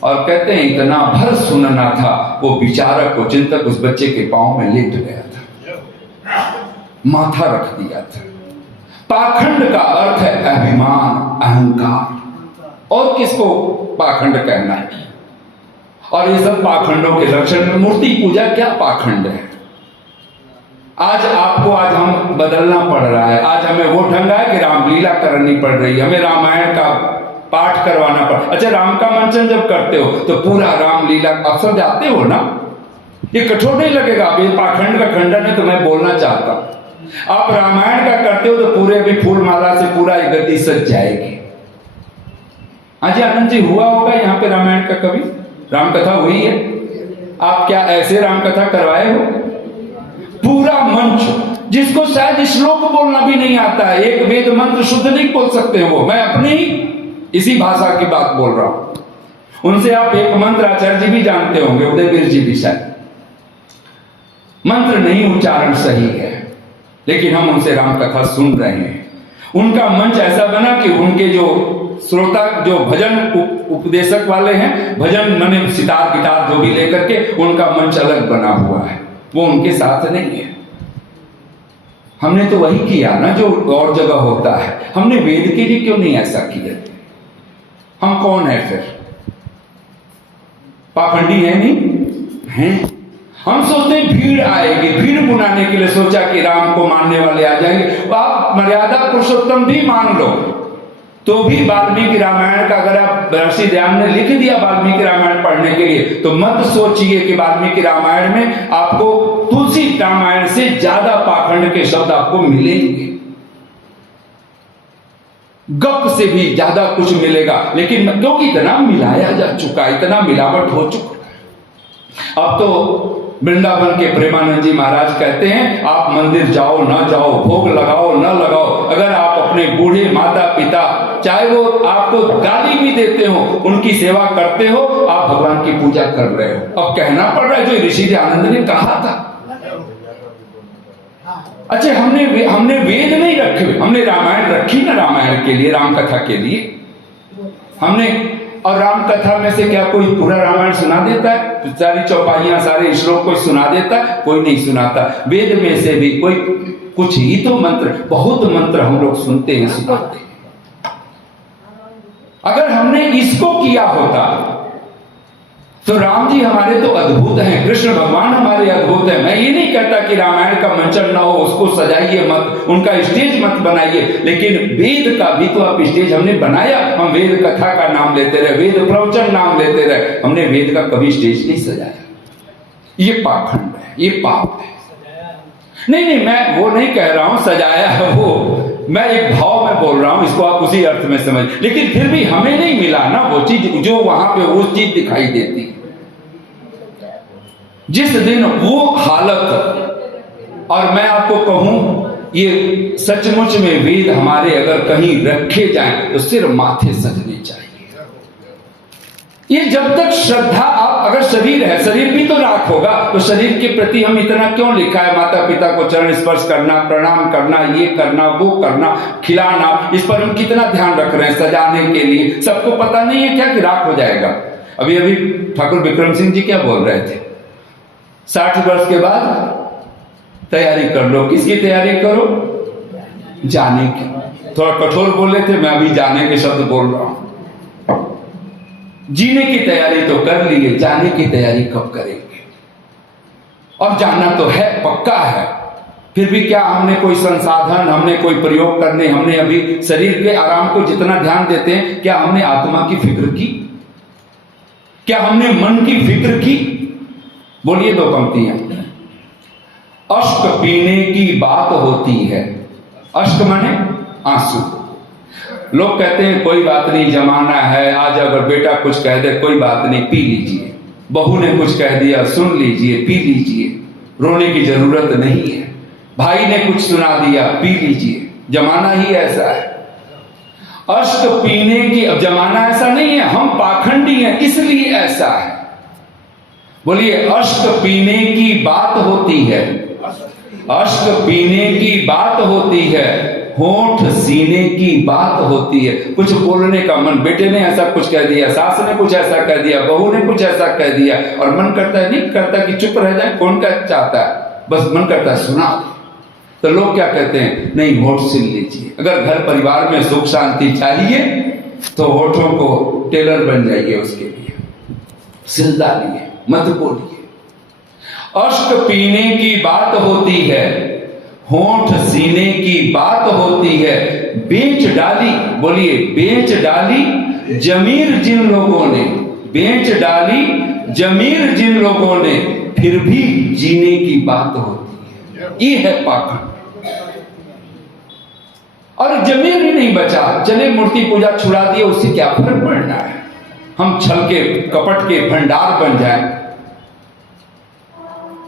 और कहते हैं इतना भर सुनना था, वो विचारक को चिंतक उस बच्चे के पांव में लेट गया था, माथा रख दिया था। पाखंड का अर्थ है अभिमान, अहंकार, और किसको पाखंड कहना है? और ये सब पाखंडों के लक्षण। मूर्ति पूजा क्या पाखंड है? आज हम बदलना पड़ रहा है। आज हमें वो ढंग है कि रामलीला करनी पड़ रही है, हमें रामायण का पाठ करवाना पड़। अच्छा, राम का मंचन जब करते हो तो पूरा रामलीला अक्सर जाते हो ना, ये कठोर नहीं लगेगा? ये पाखंड का खंडन है, तो मैं बोलना चाहता हूं। आप रामायण का करते हो तो पूरे भी फूल माला से पूरा एक गद्दी सज जाएगी। आज आनंद जी हुआ होगा यहाँ पे रामायण का कभी रामकथा हुई है? आप क्या ऐसे रामकथा करवाए हो? पूरा मंच, जिसको शायद श्लोक बोलना भी नहीं आता है, एक वेद मंत्र शुद्ध नहीं बोल सकते हो। मैं अपनी इसी भाषा की बात बोल रहा हूं। उनसे आप एक मंत्र आचार्य जी भी जानते होंगे, उदयवीर जी भी शायद। मंत्र नहीं उच्चारण सही है, लेकिन हम उनसे रामकथा सुन रहे हैं। उनका मंच ऐसा बना कि उनके जो श्रोता, जो भजन उपदेशक वाले हैं, भजन माने सितार गिटार जो भी लेकर के, उनका मंच अलग बना हुआ है, वो उनके साथ नहीं है। हमने तो वही किया ना जो और जगह होता है। हमने वेद के लिए क्यों नहीं ऐसा किया? हम कौन है फिर? पाखंडी है नहीं हैं? हम सोचते हैं भीड़ आएगी, भीड़ बुलाने के लिए सोचा कि राम को मानने वाले आ जाएंगे। आप मर्यादा पुरुषोत्तम भी मान लो तो भी वाल्मीकि रामायण का, अगर आप ऋषि दयान ने लिख दिया वाल्मीकि रामायण पढ़ने के लिए, तो मत सोचिए कि वाल्मीकि रामायण में आपको तुलसी रामायण से ज्यादा पाखंड के शब्द आपको मिलेंगे, गप से भी ज्यादा कुछ मिलेगा। लेकिन क्योंकि इतना मिलाया जा चुका, इतना मिलावट हो चुका। अब तो वृंदावन के प्रेमानंद जी महाराज कहते हैं, आप मंदिर जाओ ना जाओ, भोग लगाओ ना लगाओ, अगर आप अपने बूढ़े माता पिता, चाहे वो आपको गाली भी देते हो, उनकी सेवा करते हो, आप भगवान की पूजा कर रहे हो। अब कहना पड़ रहा है जो ऋषि दयानंद ने कहा था। अच्छा, हमने वेद नहीं रखे, हमने रामायण रखी ना, रामायण के लिए, राम कथा के लिए हमने। और राम कथा में से क्या कोई पूरा रामायण सुना देता है? सारी चौपाइयां, सारे श्लोक कोई सुना देता है? कोई नहीं सुनाता। वेद में से भी कोई कुछ ही तो मंत्र, बहुत मंत्र हम लोग सुनते हैं, सुनाते हैं। अगर हमने इसको किया होता तो राम जी हमारे तो अद्भुत हैं, कृष्ण भगवान हमारे अद्भुत हैं। मैं ये नहीं कहता कि रामायण का मंचन ना हो, उसको सजाइए मत, उनका स्टेज मत बनाइए, लेकिन वेद का भी तो आप स्टेज हमने बनाया। हम वेद कथा का नाम लेते रहे, वेद प्रवचन नाम लेते रहे, हमने वेद का कभी स्टेज नहीं सजाया। ये पाखंड है, ये पाप है। नहीं, मैं वो नहीं कह रहा हूं सजाया है, वो मैं एक भाव में बोल रहा हूं, इसको आप उसी अर्थ में समझ। लेकिन फिर भी हमें नहीं मिला ना वो चीज जो वहां पे वो चीज दिखाई देती। जिस दिन वो हालत, और मैं आपको कहूं ये सचमुच में वेद हमारे अगर कहीं रखे जाएं तो सिर माथे सजने चाहिए। ये जब तक श्रद्धा, आप अगर शरीर है, शरीर भी तो राख होगा, तो शरीर के प्रति हम इतना क्यों लिखा है? माता पिता को चरण स्पर्श करना, प्रणाम करना, ये करना, वो करना, खिलाना, इस पर हम कितना ध्यान रख रहे हैं सजाने के लिए। सबको पता नहीं है क्या कि राख हो जाएगा? अभी ठाकुर विक्रम सिंह जी क्या बोल रहे थे, 60 वर्ष के बाद तैयारी कर लो। किसकी तैयारी करो? जाने की। थोड़ा कठोर बोले थे, मैं अभी जाने के शब्द बोल रहा हूं। जीने की तैयारी तो कर लिए, जाने की तैयारी कब करेंगे? और जाना तो है, पक्का है, फिर भी क्या हमने कोई संसाधन, हमने कोई प्रयोग करने, हमने अभी शरीर के आराम को जितना ध्यान देते हैं, क्या हमने आत्मा की फिक्र की? क्या हमने मन की फिक्र की? बोलिए दो पंक्तियां। अश्क पीने की बात होती है। अश्क माने आंसू। लोग कहते हैं कोई बात नहीं, जमाना है, आज अगर बेटा कुछ कह दे कोई बात नहीं, पी लीजिए। बहू ने कुछ कह दिया, सुन लीजिए, पी लीजिए, रोने की जरूरत नहीं है। भाई ने कुछ सुना दिया, पी लीजिए, जमाना ही ऐसा है। अष्ट पीने की, अब जमाना ऐसा नहीं है, हम पाखंडी हैं इसलिए ऐसा है। बोलिए, अष्ट पीने की बात होती है, अष्ट पीने की बात होती है, होंठ सीने की बात होती है। कुछ बोलने का मन, बेटे ने ऐसा कुछ कह दिया, सास ने कुछ ऐसा कह दिया, बहू ने कुछ ऐसा कह दिया, और मन करता है, नहीं करता कि चुप रह जाए, कौन क्या चाहता है, बस मन करता है सुना। तो लोग क्या कहते हैं, नहीं होठ सिल लीजिए। अगर घर परिवार में सुख शांति चाहिए तो होठों को टेलर बन जाइए, उसके लिए सिल डालिए, मत बोलिए। अष्ट पीने की बात होती है, होंठ सीने की बात होती है, बेच डाली, बोलिए बेच डाली जमीर जिन लोगों ने, बेच डाली जमीर जिन लोगों ने, फिर भी जीने की बात होती है। ये है पाखंड। और जमीर भी नहीं बचा, चले मूर्ति पूजा छुड़ा दिए, उससे क्या फर्क पड़ना है, हम छल के कपट के भंडार बन जाएं,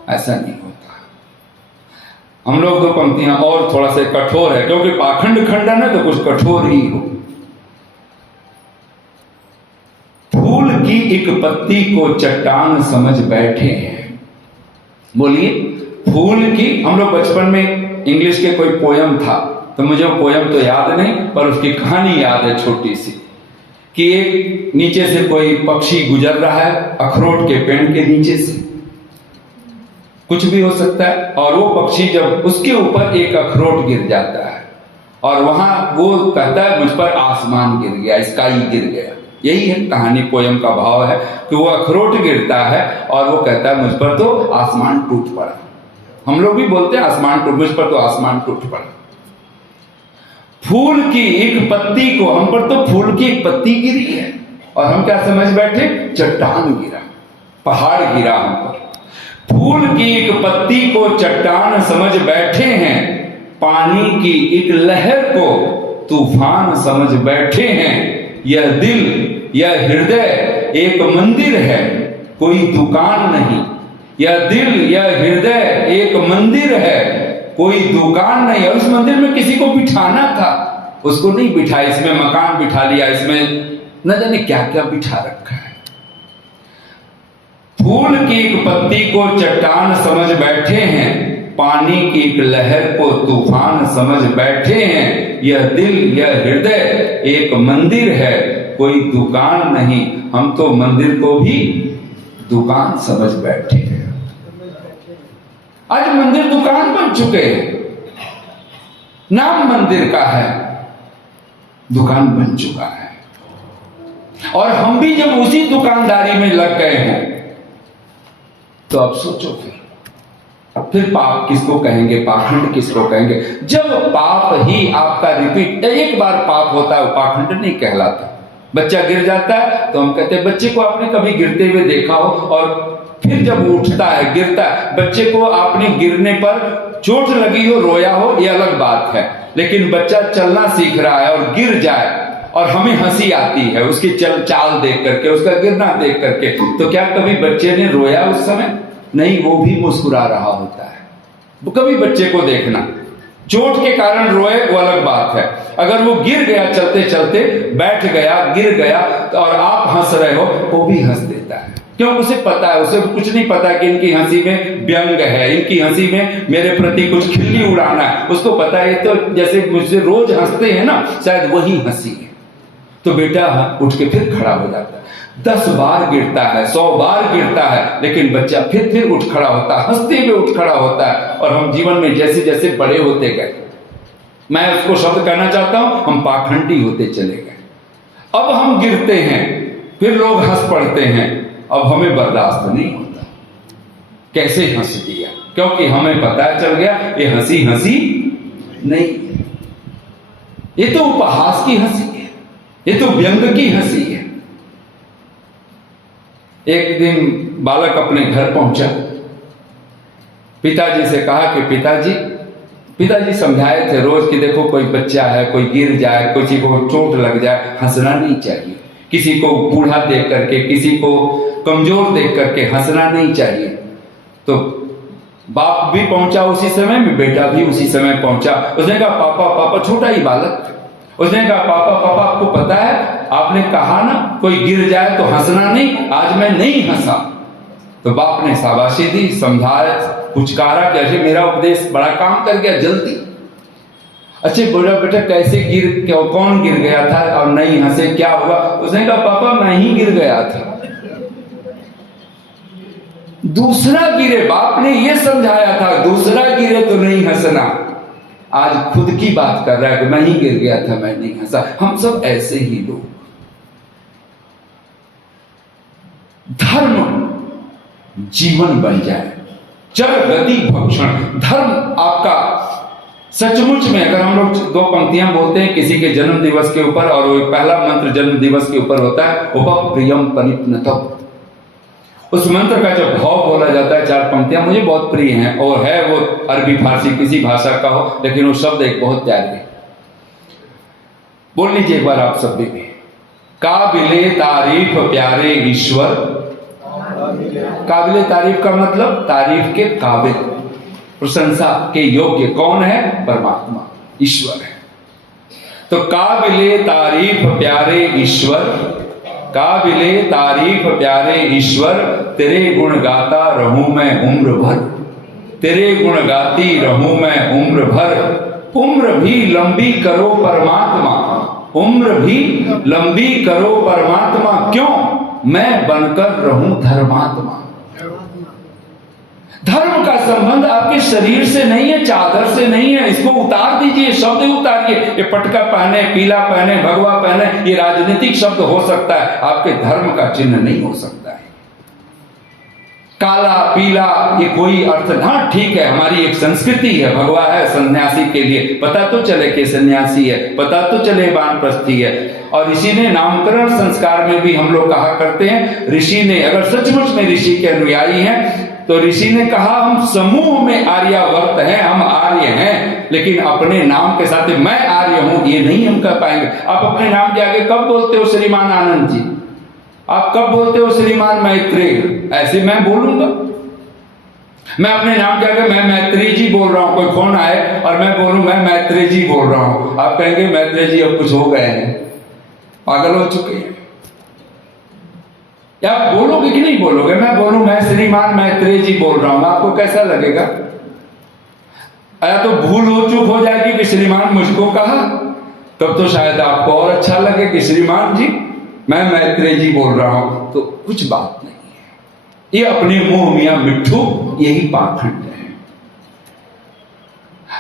ऐसा नहीं होता। हम लोग दो पंक्तियां और थोड़ा सा कठोर है, क्योंकि पाखंड खंडन है तो कुछ कठोर ही हो। फूल की एक पत्ती को चट्टान समझ बैठे हैं। बोलिए, फूल की, हम लोग बचपन में इंग्लिश के कोई पोयम था, तो मुझे वो पोयम तो याद नहीं, पर उसकी कहानी याद है छोटी सी, कि एक नीचे से कोई पक्षी गुजर रहा है, अखरोट के पेड़ के नीचे से, कुछ भी हो सकता है, और वो पक्षी जब उसके ऊपर एक अखरोट गिर जाता है, और वहां वो कहता है मुझ पर आसमान गिर गया, स्काई गिर गया। यही है कहानी, पोयम का भाव है कि वो अखरोट गिरता है और वो कहता है मुझ पर तो आसमान टूट पड़ा। हम लोग भी बोलते हैं आसमान टूट, मुझ पर तो आसमान टूट पड़ा। फूल की एक पत्ती को, हम पर तो फूल की एक पत्ती गिरी है, और हम क्या समझ बैठे, चट्टान गिरा, पहाड़ गिरा हम पर। फूल की एक पत्ती को चट्टान समझ बैठे हैं, पानी की एक लहर को तूफान समझ बैठे हैं। यह दिल, यह हृदय एक मंदिर है, कोई दुकान नहीं। यह दिल, यह हृदय एक मंदिर है, कोई दुकान नहीं। और उस मंदिर में किसी को बिठाना था, उसको नहीं बिठाया, इसमें मकान बिठा लिया, इसमें न जाने क्या क्या बिठा रखा है। फूल की एक पत्ती को चट्टान समझ बैठे हैं, पानी की एक लहर को तूफान समझ बैठे हैं। यह दिल, यह हृदय एक मंदिर है, कोई दुकान नहीं। हम तो मंदिर को भी दुकान समझ बैठे हैं। आज मंदिर दुकान बन चुके हैं, नाम मंदिर का है, दुकान बन चुका है। और हम भी जब उसी दुकानदारी में लग गए हैं, तो अब सोचो फिर पाप किसको कहेंगे, पाखंड किसको कहेंगे। जब पाप ही आपका रिपीट, एक बार पाप होता है वो पाखंड नहीं कहलाता। बच्चा गिर जाता है तो हम कहते हैं, बच्चे को आपने कभी गिरते हुए देखा हो, और फिर जब उठता है, गिरता है, बच्चे को आपने गिरने पर चोट लगी हो, रोया हो, ये अलग बात है। लेकिन बच्चा चलना सीख रहा है और गिर जाए और हमें हंसी आती है उसकी चाल देख करके, उसका गिरना देख करके, तो क्या कभी बच्चे ने रोया उस समय? नहीं, वो भी मुस्कुरा रहा होता है। वो कभी बच्चे को देखना, चोट के कारण रोए वो अलग बात है। अगर वो गिर गया, चलते चलते बैठ गया, गिर गया, तो और आप हंस रहे हो, वो भी हंस देता है। क्यों? उसे पता है, उसे कुछ नहीं पता कि इनकी हंसी में व्यंग है, इनकी हंसी में मेरे प्रति कुछ खिल्ली उड़ाना है। उसको पता है तो जैसे मुझसे रोज हंसते हैं ना, शायद वही हंसी है। तो बेटा उठ के फिर खड़ा हो जाता है। 10 बार गिरता है, 100 बार गिरता है, लेकिन बच्चा फिर उठ खड़ा होता है, हंसते हुए उठ खड़ा होता है। और हम जीवन में जैसे जैसे बड़े होते गए, मैं उसको शब्द कहना चाहता हूं, हम पाखंडी होते चले गए। अब हम गिरते हैं, फिर लोग हंस पड़ते हैं, अब हमें बर्दाश्त नहीं होता। कैसे हंस दिया? क्योंकि हमें पता चल गया ये हंसी नहीं है, ये तो उपहास की हंसी है, ये तो व्यंग की हंसी है। एक दिन बालक अपने घर पहुंचा, पिताजी से कहा कि पिताजी समझाए थे रोज कि देखो कोई बच्चा है, कोई गिर जाए, किसी को चोट लग जाए, हंसना नहीं चाहिए। किसी को बूढ़ा देख करके, किसी को कमजोर देख करके हंसना नहीं चाहिए। तो बाप भी पहुंचा उसी समय में, बेटा भी उसी समय पहुंचा। उसने कहा पापा, छोटा ही बालक, उसने कहा पापा पापा आपको पता है आपने कहा ना कोई गिर जाए तो हंसना नहीं, आज मैं नहीं हंसा। तो बाप ने शाबाशी दी, समझाया, पुचकारा कि अजय मेरा उपदेश बड़ा काम कर गया, जल्दी। अच्छे बोला बेटा कैसे कौन गिर गया था और नहीं हंसे, क्या हुआ? उसने कहा पापा मैं ही गिर गया था। दूसरा गिरे, बाप ने ये समझाया था दूसरा गिरे तो नहीं हंसना, आज खुद की बात कर रहा है कि मैं ही गिर गया था मैं नहीं हंसा। हम सब ऐसे ही लोग। धर्म जीवन बन जाए, चर गति भक्षण। धर्म आपका सचमुच में, अगर हम लोग दो पंक्तियां बोलते हैं किसी के जन्म दिवस के ऊपर, और वो पहला मंत्र जन्म दिवस के ऊपर होता है उपप्रियम परिपनतम, उस मंत्र का जब भाव बोला जाता है, 4 पंक्तियां मुझे बहुत प्रिय हैं, और है वो अरबी फारसी किसी भाषा का हो, लेकिन वो शब्द एक बहुत प्यारे है। बोल लीजिए एक बार आप सब भी। काबिले तारीफ प्यारे ईश्वर। काबिले तारीफ का मतलब तारीफ के काबिल, प्रशंसा के योग्य कौन है? परमात्मा, ईश्वर है। तो काबिले तारीफ प्यारे ईश्वर, काबिले तारीफ प्यारे ईश्वर, तेरे गुण गाता रहूं मैं उम्र भर, तेरे गुण गाती रहूं मैं उम्र भर। उम्र भी लंबी करो परमात्मा, उम्र भी लंबी करो परमात्मा, क्यों? मैं बनकर रहूं धर्मात्मा। धर्म का संबंध आपके शरीर से नहीं है, चादर से नहीं है, इसको उतार दीजिए, शब्द उतारिए। ये पटका पहने, पीला पहने, भगवा पहने, ये राजनीतिक शब्द हो सकता है, आपके धर्म का चिन्ह नहीं हो सकता है। काला पीला ये कोई अर्थ, हाँ ठीक है, हमारी एक संस्कृति है, भगवा है सन्यासी के लिए, पता तो चले कि सन्यासी है, पता तो चले वानप्रस्थी है। और ऋषि ने नामकरण संस्कार में भी हम लोग कहा करते हैं, ऋषि ने, अगर सचमुच में ऋषि के अनुयायी हैं तो ऋषि ने कहा हम समूह में आर्यावर्त हैं, हम आर्य हैं, लेकिन अपने नाम के साथ मैं आर्य हूं ये नहीं हम कह पाएंगे। आप अपने नाम के आगे कब बोलते हो श्रीमान आनंद जी? आप कब बोलते हो श्रीमान मैत्रेय? ऐसे मैं बोलूंगा? मैं अपने नाम के आगे मैं मैत्रेय जी बोल रहा हूं, कोई फोन आए और मैं बोलूं मैं मैत्रेय जी बोल रहा हूं, आप कहेंगे मैत्रेय जी अब कुछ हो गए हैं, पागल हो चुके हैं। या आप बोलोगे कि नहीं बोलोगे? मैं बोलूं मैं श्रीमान मैत्रेय जी बोल रहा हूं, आपको कैसा लगेगा? या तो भूल हो चूक हो जाएगी कि श्रीमान मुझको कहा, तब तो शायद आपको और अच्छा लगे कि श्रीमान जी मैं मैत्रेय जी बोल रहा हूं, तो कुछ बात नहीं है। ये अपने मुंह मियां मिट्ठू, यही पाखंड है।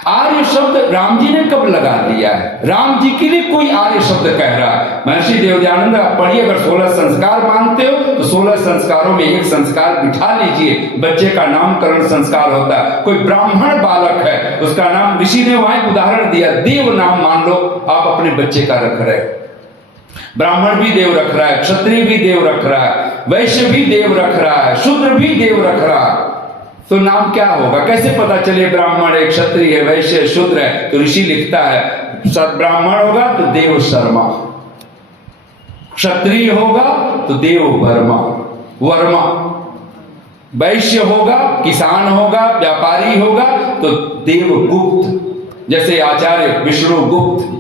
आर्य शब्द राम जी ने कब लगा दिया है? राम जी के लिए कोई आर्य शब्द कह रहा है? महर्षि देवदयानंद आप पढ़िए, अगर 16 संस्कार मानते हो तो 16 संस्कारों में एक संस्कार बिठा लीजिए, बच्चे का नामकरण संस्कार होता है। कोई ब्राह्मण बालक है, उसका नाम, ऋषि ने वहां एक उदाहरण दिया, देव नाम मान लो आप अपने बच्चे का रख रहे हो। ब्राह्मण भी देव रख रहा है, क्षत्रिय भी देव रख रहा है, वैश्य भी देव रख रहा है, शूद्र भी देव रख रहा है, तो नाम क्या होगा? कैसे पता चले ब्राह्मण है, क्षत्रिय है, वैश्य है, शूद्र है? तो ऋषि लिखता है ब्राह्मण होगा तो देव शर्मा, क्षत्रिय होगा तो देव वर्मा, वैश्य होगा, किसान होगा, व्यापारी होगा तो देव गुप्त, जैसे आचार्य विष्णु गुप्त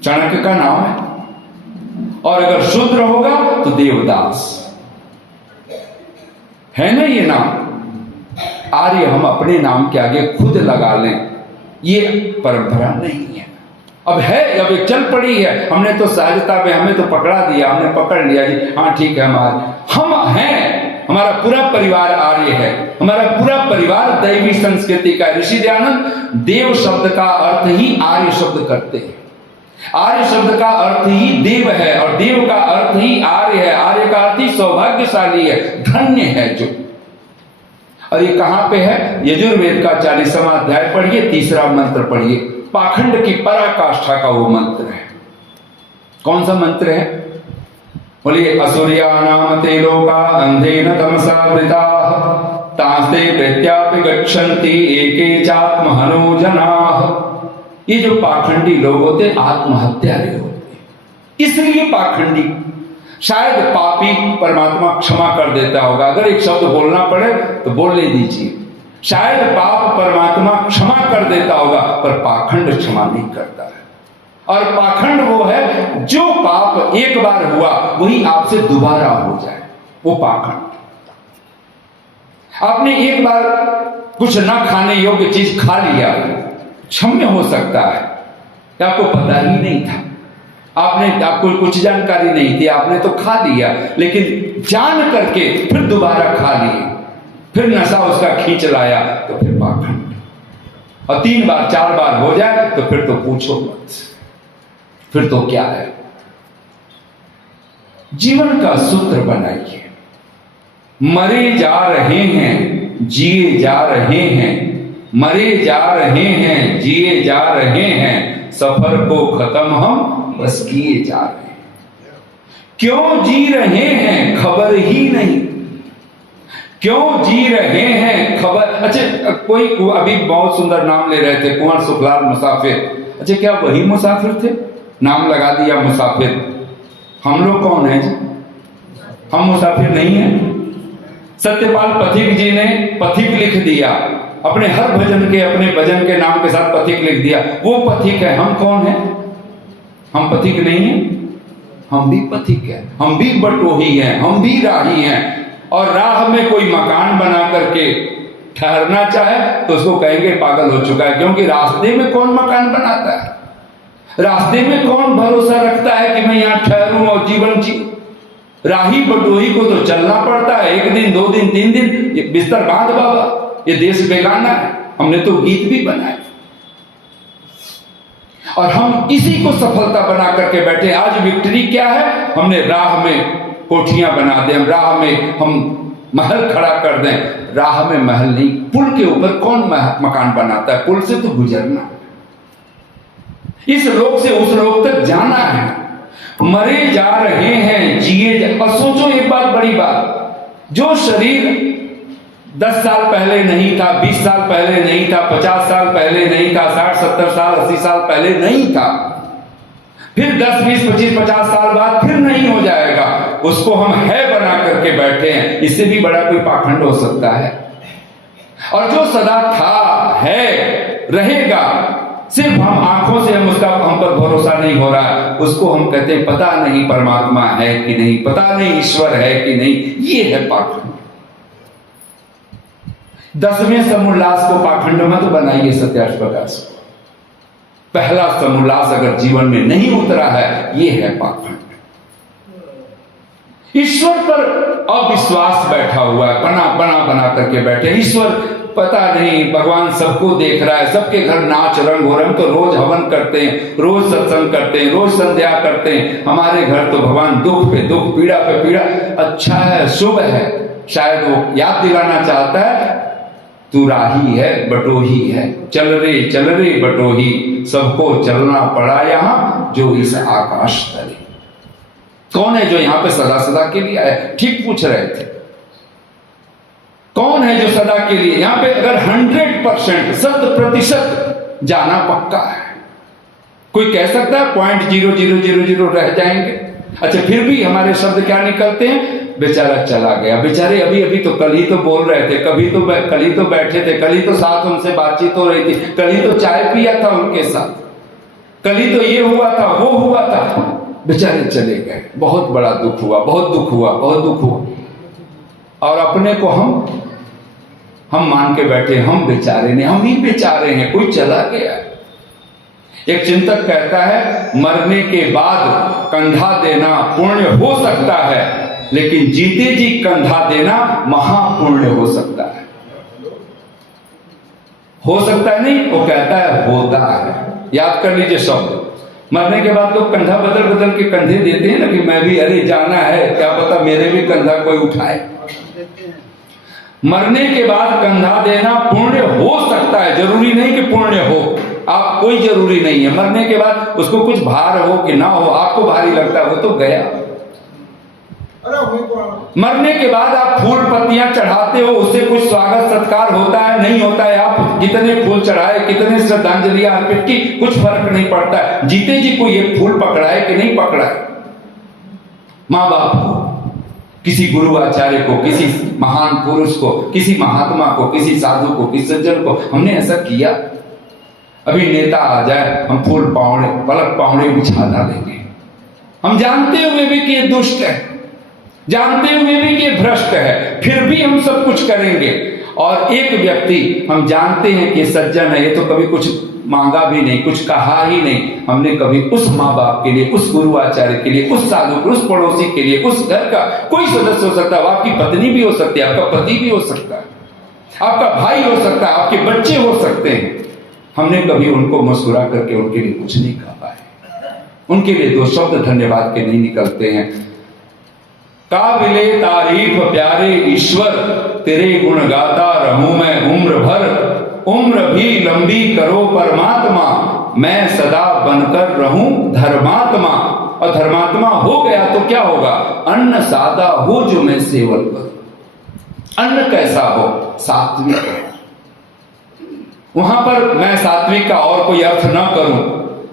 चाणक्य का नाम है। और अगर शूद्र होगा तो देवदास, है ना ये नाम। आर्य हम अपने नाम के आगे खुद लगा लें, ये परंपरा नहीं है। अब है, अब एक चल पड़ी है, हमने तो सहजता में हमें तो पकड़ा दिया, हमने पकड़ लिया जी हाँ ठीक है हम हैं, हमारा पूरा परिवार आर्य है, हमारा पूरा परिवार दैवी संस्कृति का। ऋषि दयानंद देव शब्द का अर्थ ही आर्य शब्द करते हैं। आर्य शब्द का अर्थ ही देव है और देव का अर्थ ही आर्य है। आर्य का अर्थ ही सौभाग्यशाली है, धन्य है जो। और ये कहां पे है? यजुर्वेद का 40वां अध्याय पढ़िए, 3रा मंत्र पढ़िए, पाखंड की पराकाष्ठा का वो मंत्र है। कौन सा मंत्र है? बोलिए, असुर्यानाम ते लोका अंधेन तमसा वृताः तास्ते प्रत्यापि गच्छन्ति एके चात्महनो जनाः। ये जो पाखंडी लोग होते आत्महत्यारे होते, इसलिए पाखंडी। शायद पापी परमात्मा क्षमा कर देता होगा, अगर एक शब्द बोलना पड़े तो बोल ले दीजिए। शायद पाप परमात्मा क्षमा कर देता होगा, पर पाखंड क्षमा नहीं करता है। और पाखंड वो है जो पाप एक बार हुआ वही आपसे दोबारा हो जाए, वो पाखंड। आपने एक बार कुछ ना खाने योग्य चीज खा लिया, क्षम्य हो सकता है, आपको पता ही नहीं था, आपको कुछ जानकारी नहीं थी, आपने तो खा लिया, लेकिन जान करके फिर दोबारा खा लिए, फिर नशा उसका खींच लाया, तो फिर पाखंड। और 3 बार 4 बार हो जाए तो फिर तो पूछो मत, फिर तो क्या है। जीवन का सूत्र बनाइए, मरे जा रहे हैं जिए जा रहे हैं, मरे जा रहे हैं जिए जा रहे हैं, सफर को खत्म हम बस किए जा रहे हैं। क्यों जी रहे हैं खबर ही नहीं, क्यों जी रहे हैं खबर। अच्छा, कोई अभी बहुत सुंदर नाम ले रहे थे, कुंवर सुखलाल मुसाफिर। अच्छा, क्या वही मुसाफिर थे? नाम लगा दिया मुसाफिर। हम लोग कौन है जी? हम मुसाफिर नहीं है। सत्यपाल पथिक जी ने पथिक लिख दिया, अपने हर भजन के, अपने भजन के नाम के साथ पथिक लिख दिया, वो पथिक है। हम कौन है? हम पथिक नहीं है, हम भी पथिक है, हम भी बटोही हैं, हम भी राही हैं। और राह में कोई मकान बना करके ठहरना चाहे तो उसको कहेंगे पागल हो चुका है, क्योंकि रास्ते में कौन मकान बनाता है? रास्ते में कौन भरोसा रखता है कि मैं यहां ठहरूं और जीवन जी। राही बटोही को तो चलना पड़ता है, 1 दिन 2 दिन 3 दिन, बिस्तर बांध बाबा, ये देश बेगाना है। हमने तो गीत भी बनाए और हम इसी को सफलता बना करके बैठे। आज विक्ट्री क्या है? हमने राह में कोठियां बना दें, हम राह में हम महल खड़ा कर दें। राह में महल नहीं, पुल के ऊपर कौन मकान बनाता है? पुल से तो गुजरना, इस लोक से उस लोक तक जाना है। मरे जा रहे हैं जिए और सोचो एक बात, बड़ी बात, जो शरीर 10 साल पहले नहीं था, 20 साल पहले नहीं था, 50 साल पहले नहीं था, 60 70 साल 80 साल पहले नहीं था, फिर 10 20 25 50 साल बाद फिर नहीं हो जाएगा, उसको हम है बना करके बैठे हैं। इससे भी बड़ा कोई पाखंड हो सकता है? और जो सदा था, है, रहेगा, सिर्फ हम आंखों से हम पर भरोसा नहीं हो रहा है, उसको हम कहते हैं पता नहीं परमात्मा है कि नहीं, पता नहीं ईश्वर है कि नहीं। ये है पाखंड। 10वें समोल्लास को पाखंड मत बनाइए सत्यार्थ प्रकाश को। पहला समोल्लास अगर जीवन में नहीं उतरा है, ये है पाखंड। ईश्वर पर अविश्वास बैठा हुआ है, बना करके बैठे। ईश्वर पता नहीं, भगवान सबको देख रहा है, सबके घर नाच रंग हो रहे हैं, तो रोज हवन करते हैं, रोज सत्संग करते हैं, रोज संध्या करते हैं। हमारे घर तो भगवान दुख पे दुख, पीड़ा पे पीड़ा। अच्छा है, शुभ है, शायद वो याद दिलाना चाहता है, तू राही है, बटोही है, चल रे बटोही, सबको चलना पड़ा यहां जो इस आकाश तले। कौन है जो यहां पे सदा सदा के लिए आया? ठीक पूछ रहे थे, कौन है जो सदा के लिए यहां पे? अगर 100% 100% जाना पक्का है। कोई कह सकता है 0.0000 रह जाएंगे। अच्छा, फिर भी हमारे शब्द क्या निकलते हैं? बेचारा चला गया। बेचारे अभी तो कल ही तो बोल रहे थे, कल ही तो बैठे थे, कल ही तो साथ उनसे बातचीत हो रही थी, कल ही तो चाय पिया था उनके साथ, कल ही तो ये हुआ था, वो हुआ था। बेचारे चले गए। बहुत बड़ा दुख हुआ, बहुत दुख हुआ। और अपने को हम मान के बैठे, हम बेचारे नहीं, हम ही बेचारे हैं, कोई चला गया। एक चिंतक कहता है, मरने के बाद कंधा देना पुण्य हो सकता है, लेकिन जीते जी कंधा देना महापुण्य हो सकता है। हो सकता है नहीं, वो कहता है होता है। याद कर लीजिए शब्द। मरने के बाद लोग कंधा बदल के कंधे देते हैं ना, कि मैं भी, अरे जाना है, क्या पता मेरे भी कंधा कोई उठाए। मरने के बाद कंधा देना पुण्य हो सकता है, जरूरी नहीं कि पुण्य हो। आप कोई जरूरी नहीं है, मरने के बाद उसको कुछ भार हो कि ना हो, आपको भारी लगता है, वो तो गया। मरने के बाद आप फूल पत्तियां चढ़ाते हो, उससे कुछ स्वागत सत्कार होता है, नहीं होता है। आप कितने फूल चढ़ाए, कितने श्रद्धांजलियां अर्पित की, कुछ फर्क नहीं पड़ता है। जीते जी कोई एक फूल पकड़ा है कि नहीं पकड़ा है? माँ बाप को किसी गुरु आचार्य को, किसी महान पुरुष को, किसी महात्मा को, किसी साधु को, किसी सज्जन को हमने ऐसा किया? अभी नेता आ जाए, हम फूल पावड़े, पलक पावड़े बिछा डालेंगे। हम जानते हुए भी कि ये दुष्ट है, जानते हुए भी कि ये भ्रष्ट है, फिर भी हम सब कुछ करेंगे। और एक व्यक्ति हम जानते हैं कि सज्जन है, ये तो कभी कुछ मांगा भी नहीं, कुछ कहा ही नहीं, हमने कभी उस माँ बाप के लिए, उस गुरु आचार्य के लिए, उस साधु, उस पड़ोसी के लिए, उस घर का कोई सदस्य हो सकता है, आपकी पत्नी भी हो सकती है, आपका पति भी हो सकता है, आपका भाई हो सकता है, आपके बच्चे हो सकते हैं, हमने कभी उनको मुस्कुरा करके उनके लिए कुछ नहीं कहा पाए, उनके लिए दो शब्द धन्यवाद के नहीं निकलते हैं। काबिले तारीफ प्यारे ईश्वर, तेरे गुण गाता रहूं मैं उम्र भर, उम्र भी लंबी करो परमात्मा, मैं सदा बनकर रहूं धर्मात्मा। और धर्मात्मा हो गया तो क्या होगा? अन्न सादा हो जो मैं सेवन करूं। अन्न कैसा हो? सात्विक हो। वहां पर मैं सात्विक का और कोई अर्थ ना करूं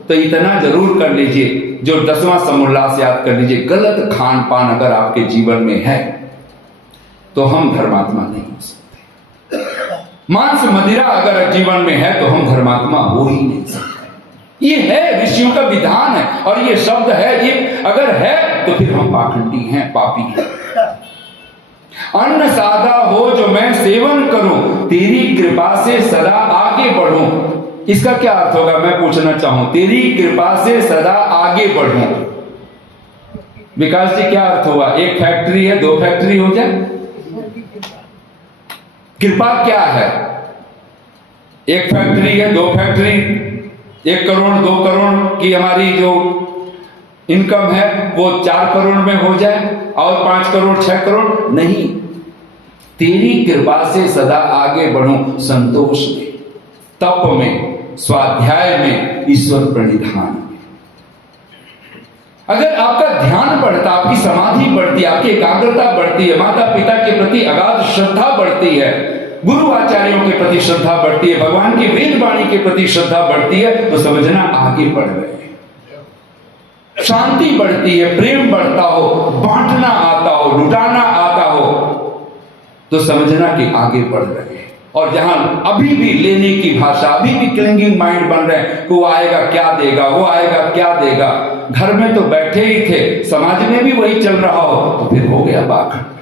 तो इतना जरूर कर लीजिए, जो 10वां समोल्लास याद कर लीजिए, गलत खान पान अगर आपके जीवन में है तो हम धर्मात्मा नहीं हो सकते। मांस मदिरा अगर जीवन में है तो हम धर्मात्मा हो ही नहीं सकते। ये है ऋषियों का विधान है, और ये शब्द है, ये अगर है तो फिर हम पाखंडी हैं, पापी हैं। अन्न सादा हो जो मैं सेवन करूं, तेरी कृपा से सदा आगे बढ़ूं। इसका क्या अर्थ होगा? मैं पूछना चाहूं, तेरी कृपा से सदा आगे बढ़ूं। विकास जी क्या अर्थ हुआ? एक फैक्ट्री है, 2 फैक्ट्री हो जाए? कृपा क्या है? एक फैक्ट्री है, 2 फैक्ट्री, 1 करोड़ 2 करोड़ की हमारी जो इनकम है वो 4 करोड़ में हो जाए, और 5 करोड़ 6 करोड़ नहीं। तेरी कृपा से सदा आगे बढ़ूं, संतोष में, तप में, स्वाध्याय में, ईश्वर प्रणिधान में। अगर आपका ध्यान बढ़ता, आपकी समाधि बढ़ती, आपकी एकाग्रता बढ़ती है, माता पिता के प्रति अगाध श्रद्धा बढ़ती है, गुरु आचार्यों के प्रति श्रद्धा बढ़ती है, भगवान की वेद वाणी के प्रति श्रद्धा बढ़ती है, तो समझना आगे बढ़ रहे हैं। शांति बढ़ती है, प्रेम बढ़ता हो, बांटना आता हो, लुटाना आता हो, तो समझना कि आगे बढ़ रहे हैं। और जहां अभी भी लेने की भाषा, अभी भी क्लिंगिंग माइंड बन रहे हैं, वो आएगा क्या देगा, वो आएगा क्या देगा, घर में तो बैठे ही थे, समाज में भी वही चल रहा हो, तो फिर हो गया पाखंड।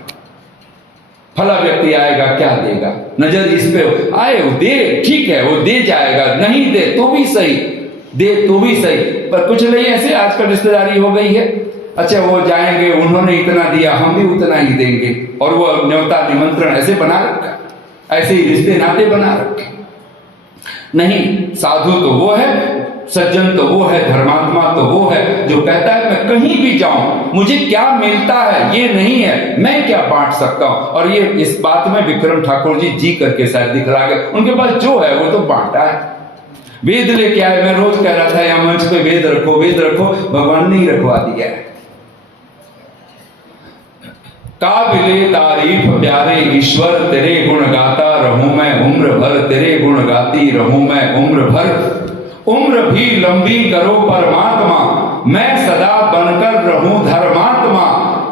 फला व्यक्ति आएगा क्या देगा, नजर इस पे आए, वो दे, ठीक है, वो दे जाएगा, नहीं दे तो भी सही, दे तो भी सही। पर कुछ नहीं, ऐसे आजकल रिश्तेदारी हो गई है, अच्छा वो जाएंगे, उन्होंने इतना दिया, हम भी उतना ही देंगे, और वो न्योता निमंत्रण ऐसे बना रखा, ऐसे ही रिश्ते नाते बना रखे। नहीं, साधु तो वो है, सज्जन तो वो है, धर्मात्मा तो वो है जो कहता है मैं कहीं भी जाऊं, मुझे क्या मिलता है ये नहीं है, मैं क्या बांट सकता हूं। और ये इस बात में विक्रम ठाकुर जी करके शायद दिखला गए, उनके पास जो है वो तो बांटा है। वेद लेके आए, मैं रोज कह रहा था यहाँ मंच पे वेद रखो, वेद रखो, भगवान ने ही रखवा दिया है। काबिले तारीफ प्यारे ईश्वर, तेरे गुण गाता रहूं मैं उम्र भर, तेरे गुण गाती रहूं मैं उम्र भर, उम्र भी लंबी करो परमात्मा, मैं सदा बनकर रहूं धर्मात्मा,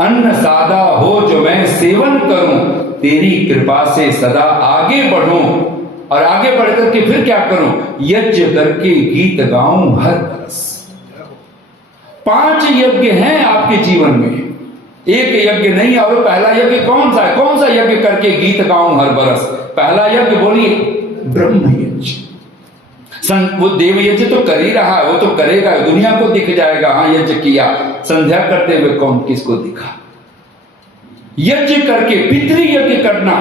अन्न सादा हो जो मैं सेवन करूं, तेरी कृपा से सदा आगे बढ़ूं। और आगे बढ़ करके फिर क्या करूं? यज्ञ करके गीत गाऊं हर बरस। 5 यज्ञ हैं आपके जीवन में, एक यज्ञ नहीं। और पहला यज्ञ कौन सा है? कौन सा यज्ञ करके गीत गाऊं हर बरस? पहला यज्ञ बोलिए, ब्रह्म यज्ञ। वो देव यज्ञ तो कर ही रहा है, वो तो करेगा, दुनिया को दिख जाएगा, हाँ यज्ञ किया। संध्या करते हुए कौन किसको दिखा? यज्ञ करके पितृ यज्ञ करना।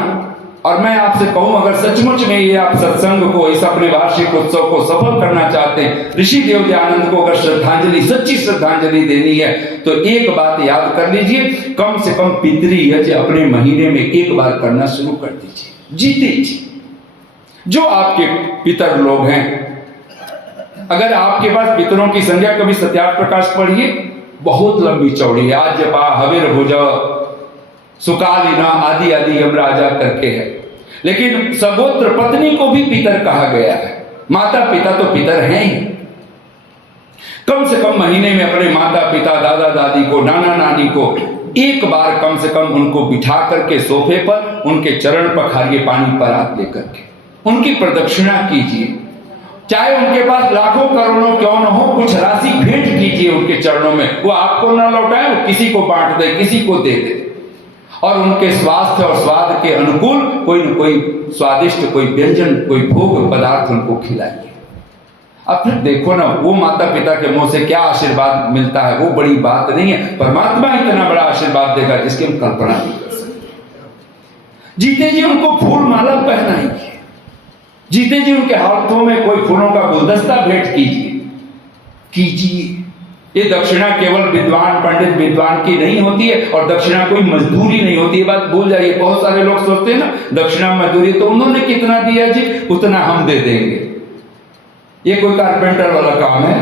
और मैं आपसे कहूं, अगर सचमुच में ये आप सत्संग को, इस अपने वार्षिक उत्सव को सफल करना चाहते हैं, ऋषि देव दयानंद को अगर श्रद्धांजलि, सच्ची श्रद्धांजलि देनी है, तो एक बात याद कर लीजिए, कम से कम पितृ यज्ञ अपने महीने में 1 बार करना शुरू कर दीजिए, जी दीजिए। जो आपके पितर लोग हैं, अगर आपके पास पितरों की संख्या, कभी सत्यार्थ प्रकाश पढ़िए, बहुत लंबी चौड़ी है। आज जपा हविर भुज सुकालिना आदि आदि यमराजा करके है। लेकिन सगोत्र पत्नी को भी पितर कहा गया है। माता पिता तो पितर हैं ही। कम से कम महीने में अपने माता पिता, दादा दादी को, नाना नानी को एक बार कम से कम उनको बिठा करके सोफे पर उनके चरण पखारिए, पानी पर हाथ लेकर के उनकी प्रदक्षिणा कीजिए। चाहे उनके पास लाखों करोड़ों क्यों न हो, कुछ राशि भेंट कीजिए उनके चरणों में। वो आपको ना लौटाए, वो किसी को बांट दे, किसी को दे दे, और उनके स्वास्थ्य और स्वाद के अनुकूल कोई न कोई स्वादिष्ट, कोई व्यंजन, कोई भोग पदार्थ उनको खिलाइए। अब फिर देखो ना, वो माता पिता के मुंह से क्या आशीर्वाद मिलता है, वो बड़ी बात नहीं है। परमात्मा इतना बड़ा आशीर्वाद देगा जिसकी हम कल्पना नहीं कर सकते। जीते जी उनको फूल माला पहनाइए, जीते जी उनके हाथों में कोई फूलों का गुलदस्ता भेंट कीजिए। ये दक्षिणा केवल विद्वान पंडित विद्वान की नहीं होती है, और दक्षिणा कोई मजदूरी नहीं होती है, बात भूल जाइए। बहुत सारे लोग सोचते हैं ना दक्षिणा मजदूरी, तो उन्होंने कितना दिया जी, उतना हम दे देंगे। ये कोई कारपेंटर वाला काम है?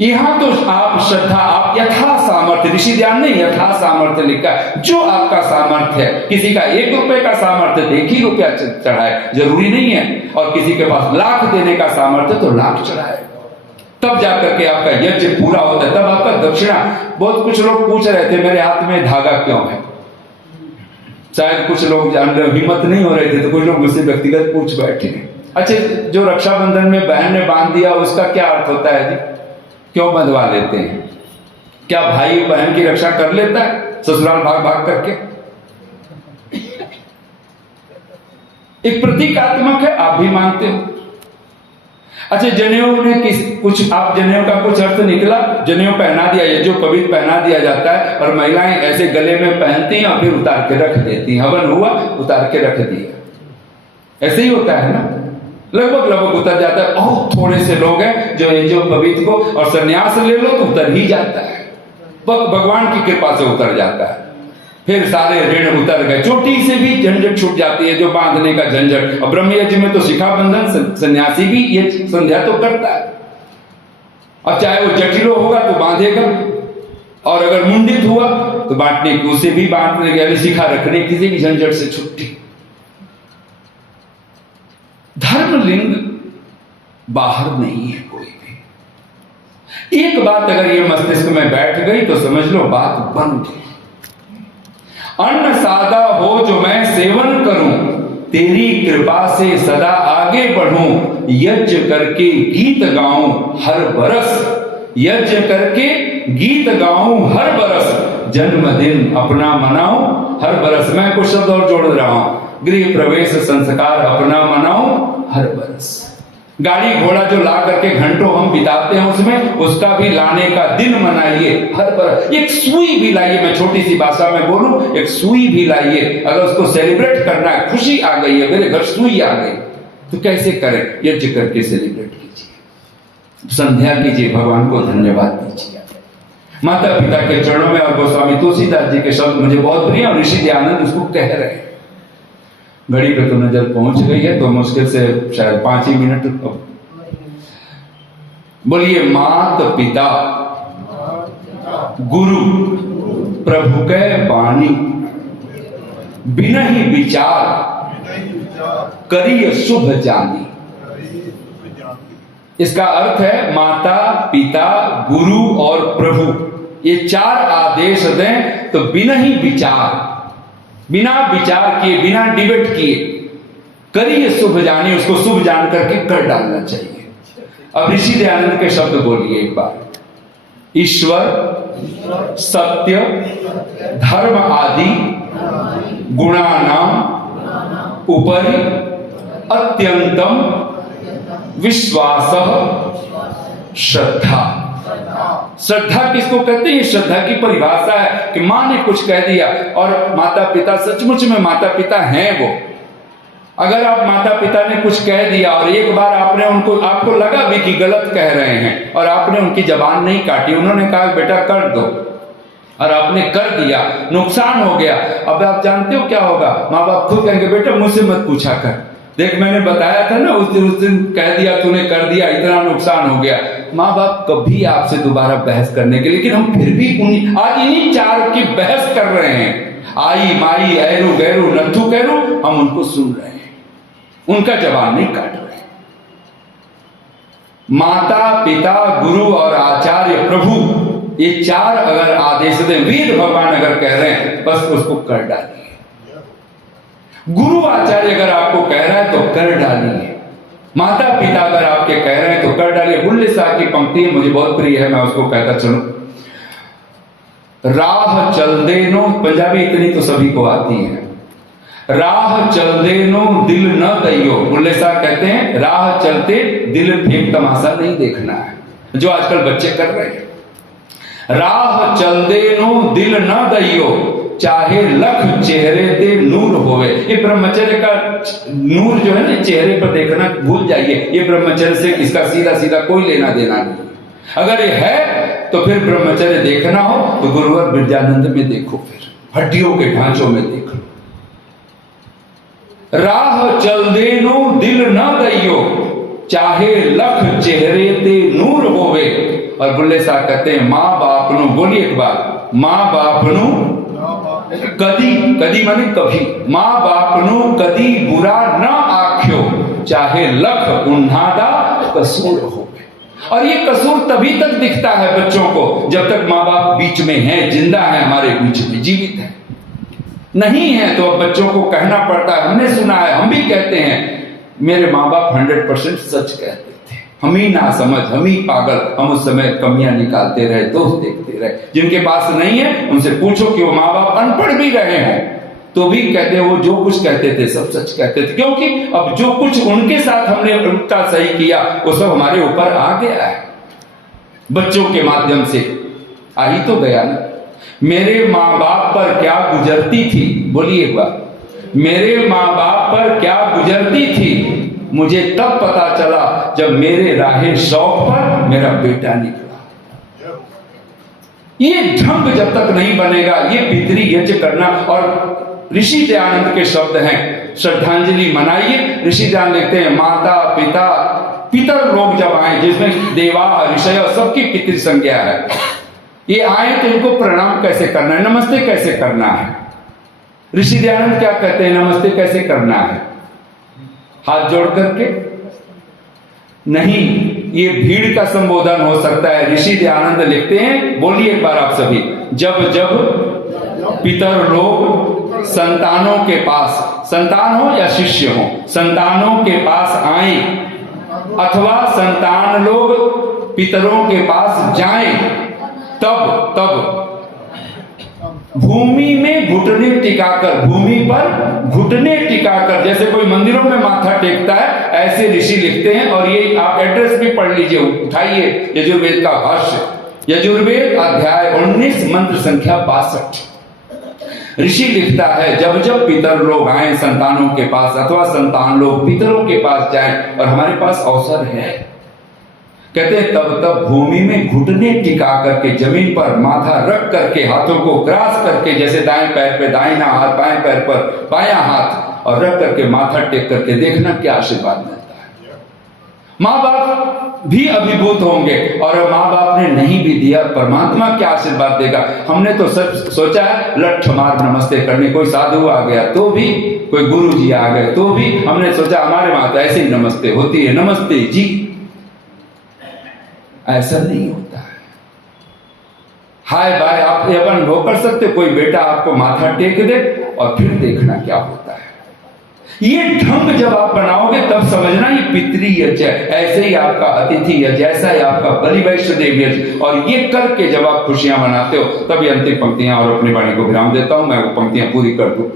यहां तो आप श्रद्धा, आप यथा सामर्थ्य, ऋषि ध्यान नहीं, यथा सामर्थ्य लिखा है, जो आपका सामर्थ्य है। किसी का 1 रुपए का सामर्थ्य 1 ही रुपया चढ़ाए, जरूरी नहीं है, और किसी के पास लाख देने का सामर्थ्य तो लाख चढ़ाए, तब जाकर के आपका यज्ञ पूरा होता है, तब आपका दक्षिणा। बहुत कुछ लोग पूछ रहे थे मेरे हाथ में धागा क्यों है, शायद कुछ लोग हिम्मत नहीं हो रहे थे, तो कुछ लोग मुझसे व्यक्तिगत पूछ बैठे। अच्छा, जो रक्षाबंधन में बहन ने बांध दिया उसका क्या अर्थ होता है जी, क्यों बंधवा लेते हैं? क्या भाई बहन की रक्षा कर लेता है ससुराल भाग भाग करके? एक प्रतीकात्मक है, आप भी मानते हो। अच्छा, जनेऊ ने कुछ आप जनेऊ का कुछ अर्थ निकला, जनेऊ पहना दिया, ये जो पवित्र पहना दिया जाता है, और महिलाएं ऐसे गले में पहनती हैं और फिर उतार के रख देती हैं। हवन हुआ, उतार के रख दिया, ऐसे ही होता है ना, लगभग उतर जाता है। बहुत थोड़े से लोग हैं जो पवित्र को, और संन्यास ले लो तो उतर ही जाता है, भगवान की कृपा से उतर जाता है। फिर सारे ऋण उतर गए, चोटी से भी झंझट छूट जाती है, जो बांधने का झंझट। और ब्रह्म यज्ञ में तो शिखा बंधन सन्यासी भी ये संध्या तो करता है। अब चाहे वो जटिलो होगा तो बांधेगा, और अगर मुंडित हुआ तो बांटने की, उसे भी बांटने की, शिखा रखने किसी भी झंझट से छुट्टी। धर्मलिंग बाहर नहीं है कोई भी। एक बात अगर ये मस्तिष्क में बैठ गई तो समझ लो बात बन गई। अन्न सादा हो जो मैं सेवन करूं, तेरी कृपा से सदा आगे बढ़ूं। यज्ञ करके गीत गाऊं हर बरस, यज्ञ करके गीत गाऊं हर बरस। जन्मदिन अपना मनाऊं हर बरस। मैं कुछ शब्द और जोड़ रहा हूं, गृह प्रवेश संस्कार अपना मनाऊं हर बरस। गाड़ी घोड़ा जो ला करके घंटों हम बिताते हैं उसमें, उसका भी लाने का दिन मनाइए हर बरस। एक सुई भी लाइए, मैं छोटी सी भाषा में बोलूं, एक सुई भी लाइए। अगर उसको सेलिब्रेट करना है, खुशी आ गई है, मेरे घर सुई आ गई, तो कैसे करें? यज्ञ करके सेलिब्रेट कीजिए, संध्या कीजिए, भगवान को धन्यवाद दीजिए। माता पिता के चरणों में, और गोस्वामी तुलसीदास जी के शब्द मुझे बहुत प्रिय, और ऋषि दयानंद उसको कह रहे हैं। घड़ी पे तो नजर पहुंच गई है, तो मुश्किल से शायद 5 ही मिनट। बोलिए, मात पिता गुरु प्रभु के वाणी, बिना ही विचार करिय शुभ जानी। इसका अर्थ है माता पिता गुरु और प्रभु, ये 4 आदेश दें तो बिना ही विचार, बिना विचार किए, बिना डिबेट किए करिए शुभ जानी, उसको शुभ जान करके कर डालना चाहिए। अब ऋषि दयानंद के शब्द बोलिए एक बार। ईश्वर सत्य धर्म आदि गुणानाम उपरि अत्यंतम विश्वास श्रद्धा। श्रद्धा किसको कहते हैं? श्रद्धा की परिभाषा है कि मां ने कुछ कह दिया, और माता पिता सचमुच में माता पिता हैं वो। अगर आप माता पिता ने कुछ कह दिया और एक बार आपने उनको, आपको लगा भी कि गलत कह रहे हैं, और आपने उनकी जबान नहीं काटी, उन्होंने कहा बेटा कर दो, और आपने कर दिया, नुकसान हो गया। अब आप जानते हो क्या होगा? माँ बाप खुद कहेंगे बेटा मुझसे मत पूछा कर, देख मैंने बताया था ना, उस दिन कह दिया, तूने कर दिया, इतना नुकसान हो गया। माँ बाप कभी आपसे दोबारा बहस करने के, लेकिन हम फिर भी आज इन्हीं 4 की बहस कर रहे हैं। आई माई ऐरू गैरू नथु कैरू, हम उनको सुन रहे हैं, उनका जवाब नहीं काट रहे। माता पिता गुरु और आचार्य प्रभु ये 4 अगर आदेश दे, वेद भगवान अगर कह रहे हैं, बस उसको कर डालिए। गुरु आचार्य अगर आपको कह रहा है तो कर डालिए। माता पिता अगर आपके कह रहे हैं तो कर डालिए। बुल्ले साहब की पंक्ति मुझे बहुत प्रिय है, मैं उसको कहता चलूं, राह चल देनो, पंजाबी इतनी तो सभी को आती है, राह चल देनो दिल न दैयो। बुल्ले साहब कहते हैं राह चलते दिल फेंक तमाशा नहीं देखना है, जो आजकल बच्चे कर रहे हैं। राह चल देनो दिल न दैयो, चाहे लख चेहरे ते नूर होवे। ये ब्रह्मचर्य का नूर जो है ना, चेहरे पर देखना भूल जाइए, ये ब्रह्मचर्य से इसका सीधा सीधा कोई लेना देना नहीं। अगर ये है तो फिर ब्रह्मचर्य देखना हो तो गुरुवर विद्यानंद में देखो, फिर हड्डियों के ढांचों में देखो। राह चल देनो दिल न दैयो, चाहे लख चेहरे ते नूर होवे। और बुल्ले साहब कहते हैं माँ बाप नु, बोलिए एक बार, माँ बाप नु कदी, कदी माने कभी, माँ बाप नु कदी बुरा न आख्यो, चाहे लख उन्हादा कसूर हो। और ये कसूर तभी तक दिखता है बच्चों को जब तक माँ बाप बीच में हैं, जिंदा हैं, हमारे बीच में जीवित हैं। नहीं है तो अब बच्चों को कहना पड़ता है। हमने सुना है, हम भी कहते हैं, मेरे माँ बाप 100% सच कहते थे, हम ही ना समझ, हम ही पागल, हम उस समय कमियां निकालते रहे, दोष देखते रहे। जिनके पास नहीं है उनसे पूछो कि वो माँ बाप अनपढ़ भी रहे हैं तो भी कहते हैं वो जो कुछ कहते थे सब सच कहते थे, क्योंकि अब जो कुछ उनके साथ हमने उल्टा सही किया वो सब हमारे ऊपर आ गया है, बच्चों के माध्यम से आ ही तो गया ना। मेरे माँ बाप पर क्या गुजरती थी, बोलिए एक बार, मेरे माँ बाप पर क्या गुजरती थी, मुझे तब पता चला जब मेरे राहे शौक पर मेरा बेटा निकला। ये ढंग जब तक नहीं बनेगा, ये पितरी यज्ञ करना। और ऋषि दयानंद के शब्द हैं, श्रद्धांजलि मनाइए। ऋषि दयानंद लिखते हैं माता पिता पितर लोग जब आए, जिसमें देवा ऋषय सबकी पितृ संज्ञा है, ये आए तो इनको प्रणाम कैसे करना है, नमस्ते कैसे करना है। ऋषि दयानंद क्या कहते हैं, नमस्ते कैसे करना है, हाथ जोड़ करके नहीं, ये भीड़ का संबोधन हो सकता है। ऋषि दयानंद लिखते हैं, बोलिए एक बार आप सभी, जब जब पितर लोग संतानों के पास, संतान हो या शिष्य हो, संतानों के पास आए अथवा संतान लोग पितरों के पास जाएं, तब तब भूमि में घुटने टिकाकर, भूमि पर घुटने टिकाकर, जैसे कोई मंदिरों में माथा टेकता है, ऐसे ऋषि लिखते हैं। और ये आप एड्रेस भी पढ़ लीजिए, उठाइए यजुर्वेद का भाष्य, यजुर्वेद अध्याय 19 मंत्र संख्या 62। ऋषि लिखता है जब जब पितर लोग आए संतानों के पास अथवा संतान लोग पितरों के पास जाएं, और हमारे पास अवसर है, कहते हैं तब तब भूमि में घुटने टिका करके, जमीन पर माथा रख करके, हाथों को क्रॉस करके, जैसे दाएं पैर पे दाहिना हाथ, बाएं पैर पर बायां हाथ, और रख करके माथा टेक करके देखना क्या आशीर्वाद मिलता है। माँ बाप भी अभिभूत होंगे, और माँ बाप ने नहीं भी दिया, परमात्मा क्या आशीर्वाद देगा। हमने तो सब सोचा है लठ मार नमस्ते करने, कोई साधु आ गया तो भी, कोई गुरु जी आ गए तो भी, हमने सोचा हमारे वहां तो ऐसे ही नमस्ते होती है, नमस्ते जी। ऐसा नहीं होता है। हाय बाय आप ये अनुभव कर सकते, कोई बेटा आपको माथा टेक दे और फिर देखना क्या होता है। ये ढंग जब आप बनाओगे तब समझना ये पितृ यज्ञ है, ऐसे ही आपका अतिथि यज्ञ, ऐसा ही आपका बलि वैष्णदेव यज्ञ। और ये करके जब आप खुशियां मनाते हो, तब ये अंतिम पंक्तियां, और अपनी वाणी को विराम देता हूं, मैं वो पंक्तियां पूरी कर दूं।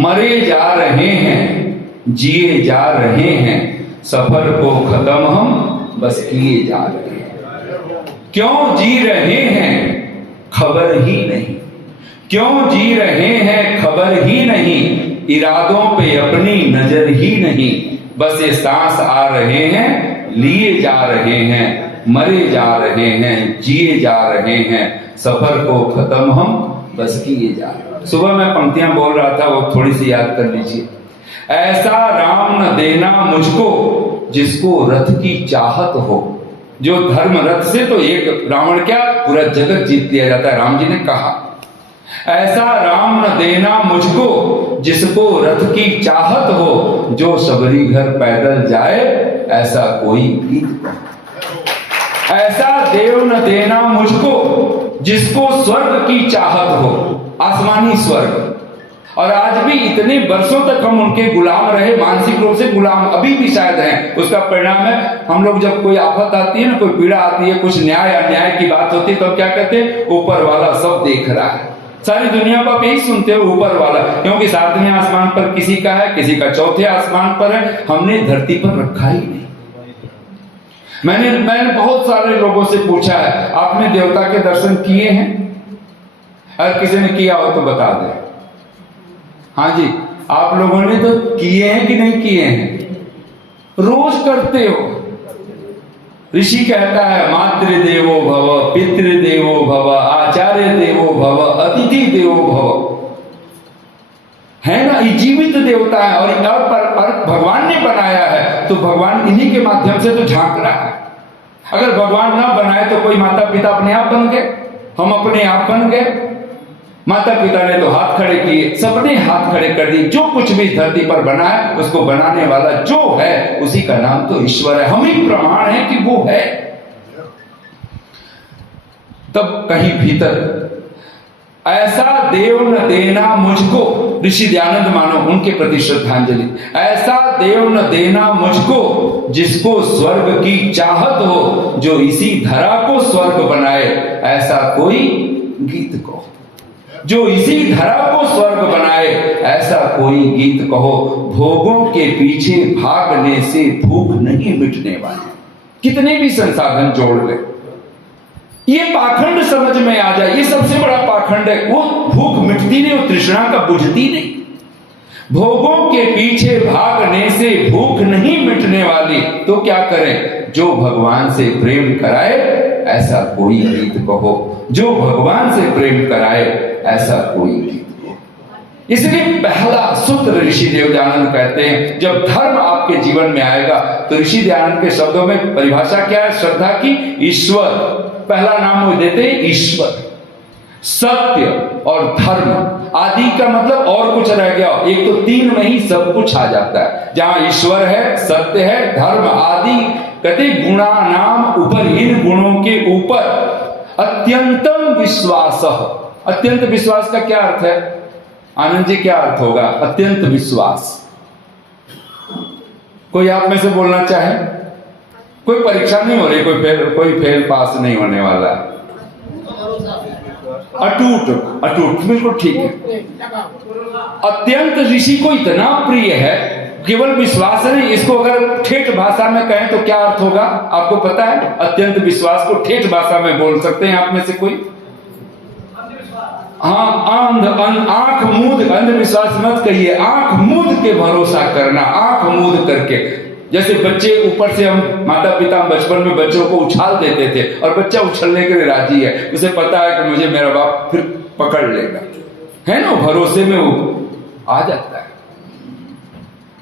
मरे जा रहे हैं, जिए जा रहे हैं, सफर को खत्म हम बस किए जा रहे हैं। क्यों जी रहे हैं खबर ही नहीं, क्यों जी रहे हैं खबर ही नहीं, इरादों पे अपनी नजर ही नहीं, बस ये सांस आ रहे हैं, लिए जा रहे हैं, मरे जा रहे हैं, जिए जा रहे हैं, सफर को खत्म हम बस किए जा रहे हैं। सुबह मैं पंक्तियां बोल रहा था, वो थोड़ी सी याद कर लीजिए। ऐसा राम न देना मुझको जिसको रथ की चाहत हो, जो धर्म रथ से तो एक रावण क्या पूरा जगत जीत लिया जाता है, राम जी ने कहा। ऐसा राम न देना मुझको जिसको रथ की चाहत हो, जो सबरी घर पैदल जाए ऐसा कोई भी। ऐसा देव न देना मुझको जिसको स्वर्ग की चाहत हो, आसमानी स्वर्ग। और आज भी इतने वर्षों तक हम उनके गुलाम रहे, मानसिक रूप से गुलाम अभी भी शायद हैं। उसका परिणाम है हम लोग जब कोई आफत आती है ना, कोई पीड़ा आती है, कुछ न्याय अन्याय की बात होती है, तो क्या कहते हैं, ऊपर वाला सब देख रहा है। सारी दुनिया को आप यही सुनते हो, ऊपर वाला, क्योंकि सातवें आसमान पर किसी का है, किसी का चौथे आसमान पर है, हमने धरती पर रखा ही नहीं। मैंने बहुत सारे लोगों से पूछा है, आपने देवता के दर्शन किए हैं? अगर किसी ने किया हो तो बता दें। हाँ जी, आप लोगों ने तो किए हैं कि नहीं किए हैं? रोज करते हो। ऋषि कहता है मातृ देवो भव, पितृ देवो भव, आचार्य देवो भव, अतिथि देवो भव, है ना। ये जीवित देवता है और भगवान ने बनाया है, तो भगवान इन्हीं के माध्यम से तो झांक रहा है। अगर भगवान ना बनाए तो कोई माता पिता अपने आप बन गए, हम अपने आप बन गए। माता पिता ने तो हाथ खड़े किए, सबने हाथ खड़े कर दिए। जो कुछ भी धरती पर बना है उसको बनाने वाला जो है उसी का नाम तो ईश्वर है। हम ही प्रमाण है कि वो है। तब कहीं भीतर ऐसा देव न देना मुझको, ऋषि दयानंद मानो उनके प्रति श्रद्धांजलि, ऐसा देव न देना मुझको जिसको स्वर्ग की चाहत हो, जो इसी धरा को स्वर्ग बनाए, ऐसा कोई गीत कहो। जो इसी धरा को स्वर्ग बनाए, ऐसा कोई गीत कहो। भोगों के पीछे भागने से भूख नहीं मिटने वाली। कितने भी संसाधन जोड़ ले, ये पाखंड समझ में आ जाए, ये सबसे बड़ा पाखंड है। वो भूख मिटती नहीं, वो तृष्णा का बुझती नहीं। भोगों के पीछे भागने से भूख नहीं मिटने वाली, तो क्या करें? जो भगवान से प्रेम कराए ऐसा कोई गीत कहो। जो भगवान से प्रेम कराए ऐसा कोई गीत कहो। इसलिए पहला सूत्र ऋषि दयानंद कहते हैं, जब धर्म आपके जीवन में आएगा तो ऋषि दयानंद के शब्दों में परिभाषा क्या है श्रद्धा की? ईश्वर। पहला नाम वो देते हैं ईश्वर। सत्य और धर्म, आदि का मतलब और कुछ रह गया, एक तो तीन में ही सब कुछ आ जाता है। जहां ईश्वर है, सत्य है, धर्म, आदि, कहते गुणा नाम ऊपर, इन गुणों के ऊपर अत्यंतम विश्वास। अत्यंत विश्वास का क्या अर्थ है आनंद जी? क्या अर्थ होगा अत्यंत विश्वास? कोई आप में से बोलना चाहे? कोई परीक्षा नहीं हो रही, कोई फेल पास नहीं होने वाला है। अटूट, अटूट, बिल्कुल ठीक है। अत्यंत ऋषि को इतना प्रिय है, केवल विश्वास नहीं, इसको अगर ठेठ भाषा में कहें तो क्या अर्थ होगा आपको पता है? अत्यंत विश्वास को ठेठ भाषा में बोल सकते हैं आप में से कोई? हाँ, आंख मूंद, अंधविश्वास मत कहिए, आंख मूंद के भरोसा करना, आंख मूंद करके। जैसे बच्चे ऊपर से, हम माता पिता बचपन में बच्चों को उछाल देते थे और बच्चा उछलने के लिए राजी है, उसे पता है कि मुझे मेरा बाप फिर पकड़ लेगा, है ना, भरोसे में वो आ जाता है।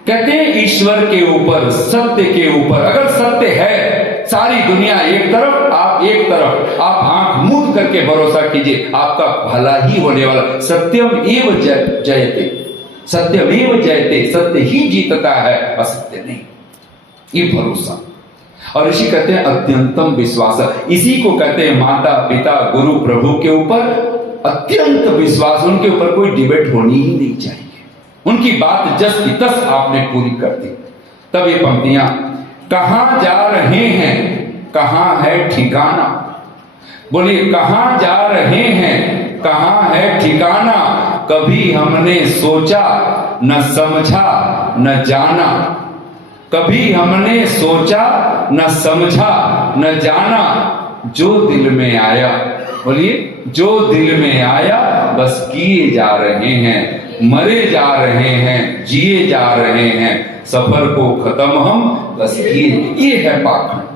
कहते हैं ईश्वर के ऊपर, सत्य के ऊपर, अगर सत्य है, सारी दुनिया एक तरफ, आप एक तरफ, आप आंख मूंद करके भरोसा कीजिए, आपका भला ही होने वाला। सत्यम एव जयते, सत्यम एव जयते, सत्य ही जीतता है, असत्य नहीं, ये भरोसा। और ऋषि कहते हैं अत्यंतम विश्वास, इसी को कहते हैं माता पिता गुरु प्रभु के ऊपर अत्यंत विश्वास। उनके ऊपर कोई डिबेट होनी ही नहीं चाहिए, उनकी बात जस की तस आपने पूरी कर दी। तब ये पंक्तियां, कहां जा रहे हैं, कहां है ठिकाना, बोलिए कहां जा रहे हैं, कहां है ठिकाना, कभी हमने सोचा न समझा न जाना, कभी हमने सोचा न समझा न जाना, जो दिल में आया, बोलिए जो दिल में आया बस किए जा रहे हैं, मरे जा रहे हैं, जिए जा रहे हैं, सफर को खत्म हम बस किए। ये है पाखंड।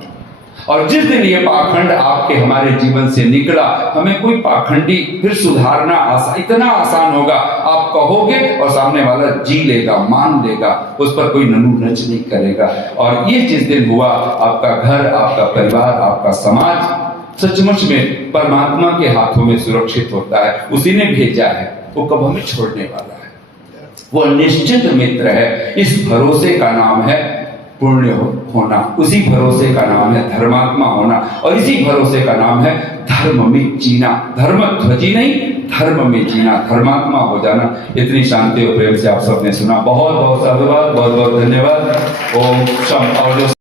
और जिस दिन ये पाखंड आपके हमारे जीवन से निकला, हमें कोई पाखंडी फिर सुधारना इतना आसान होगा। आप कहोगे और सामने वाला जी लेगा, मान लेगा, उस पर कोई ननू नच नहीं करेगा। और ये जिस दिन हुआ, आपका घर, आपका परिवार, आपका समाज सचमुच में परमात्मा के हाथों में सुरक्षित होता है। उसी ने भेजा है, वो कब हमें छोड़ने वाला है, वो निश्चित मित्र है। इस भरोसे का नाम है पुण्य होना। उसी भरोसे का नाम है धर्मात्मा होना, और इसी भरोसे का नाम है धर्म में जीना। धर्म ध्वजी नहीं, धर्म में जीना, धर्मात्मा हो जाना। इतनी शांति और प्रेम से आप सबने सुना। बहुत बहुत साधुवाद, बहुत बहुत धन्यवाद। ओम शम। और जो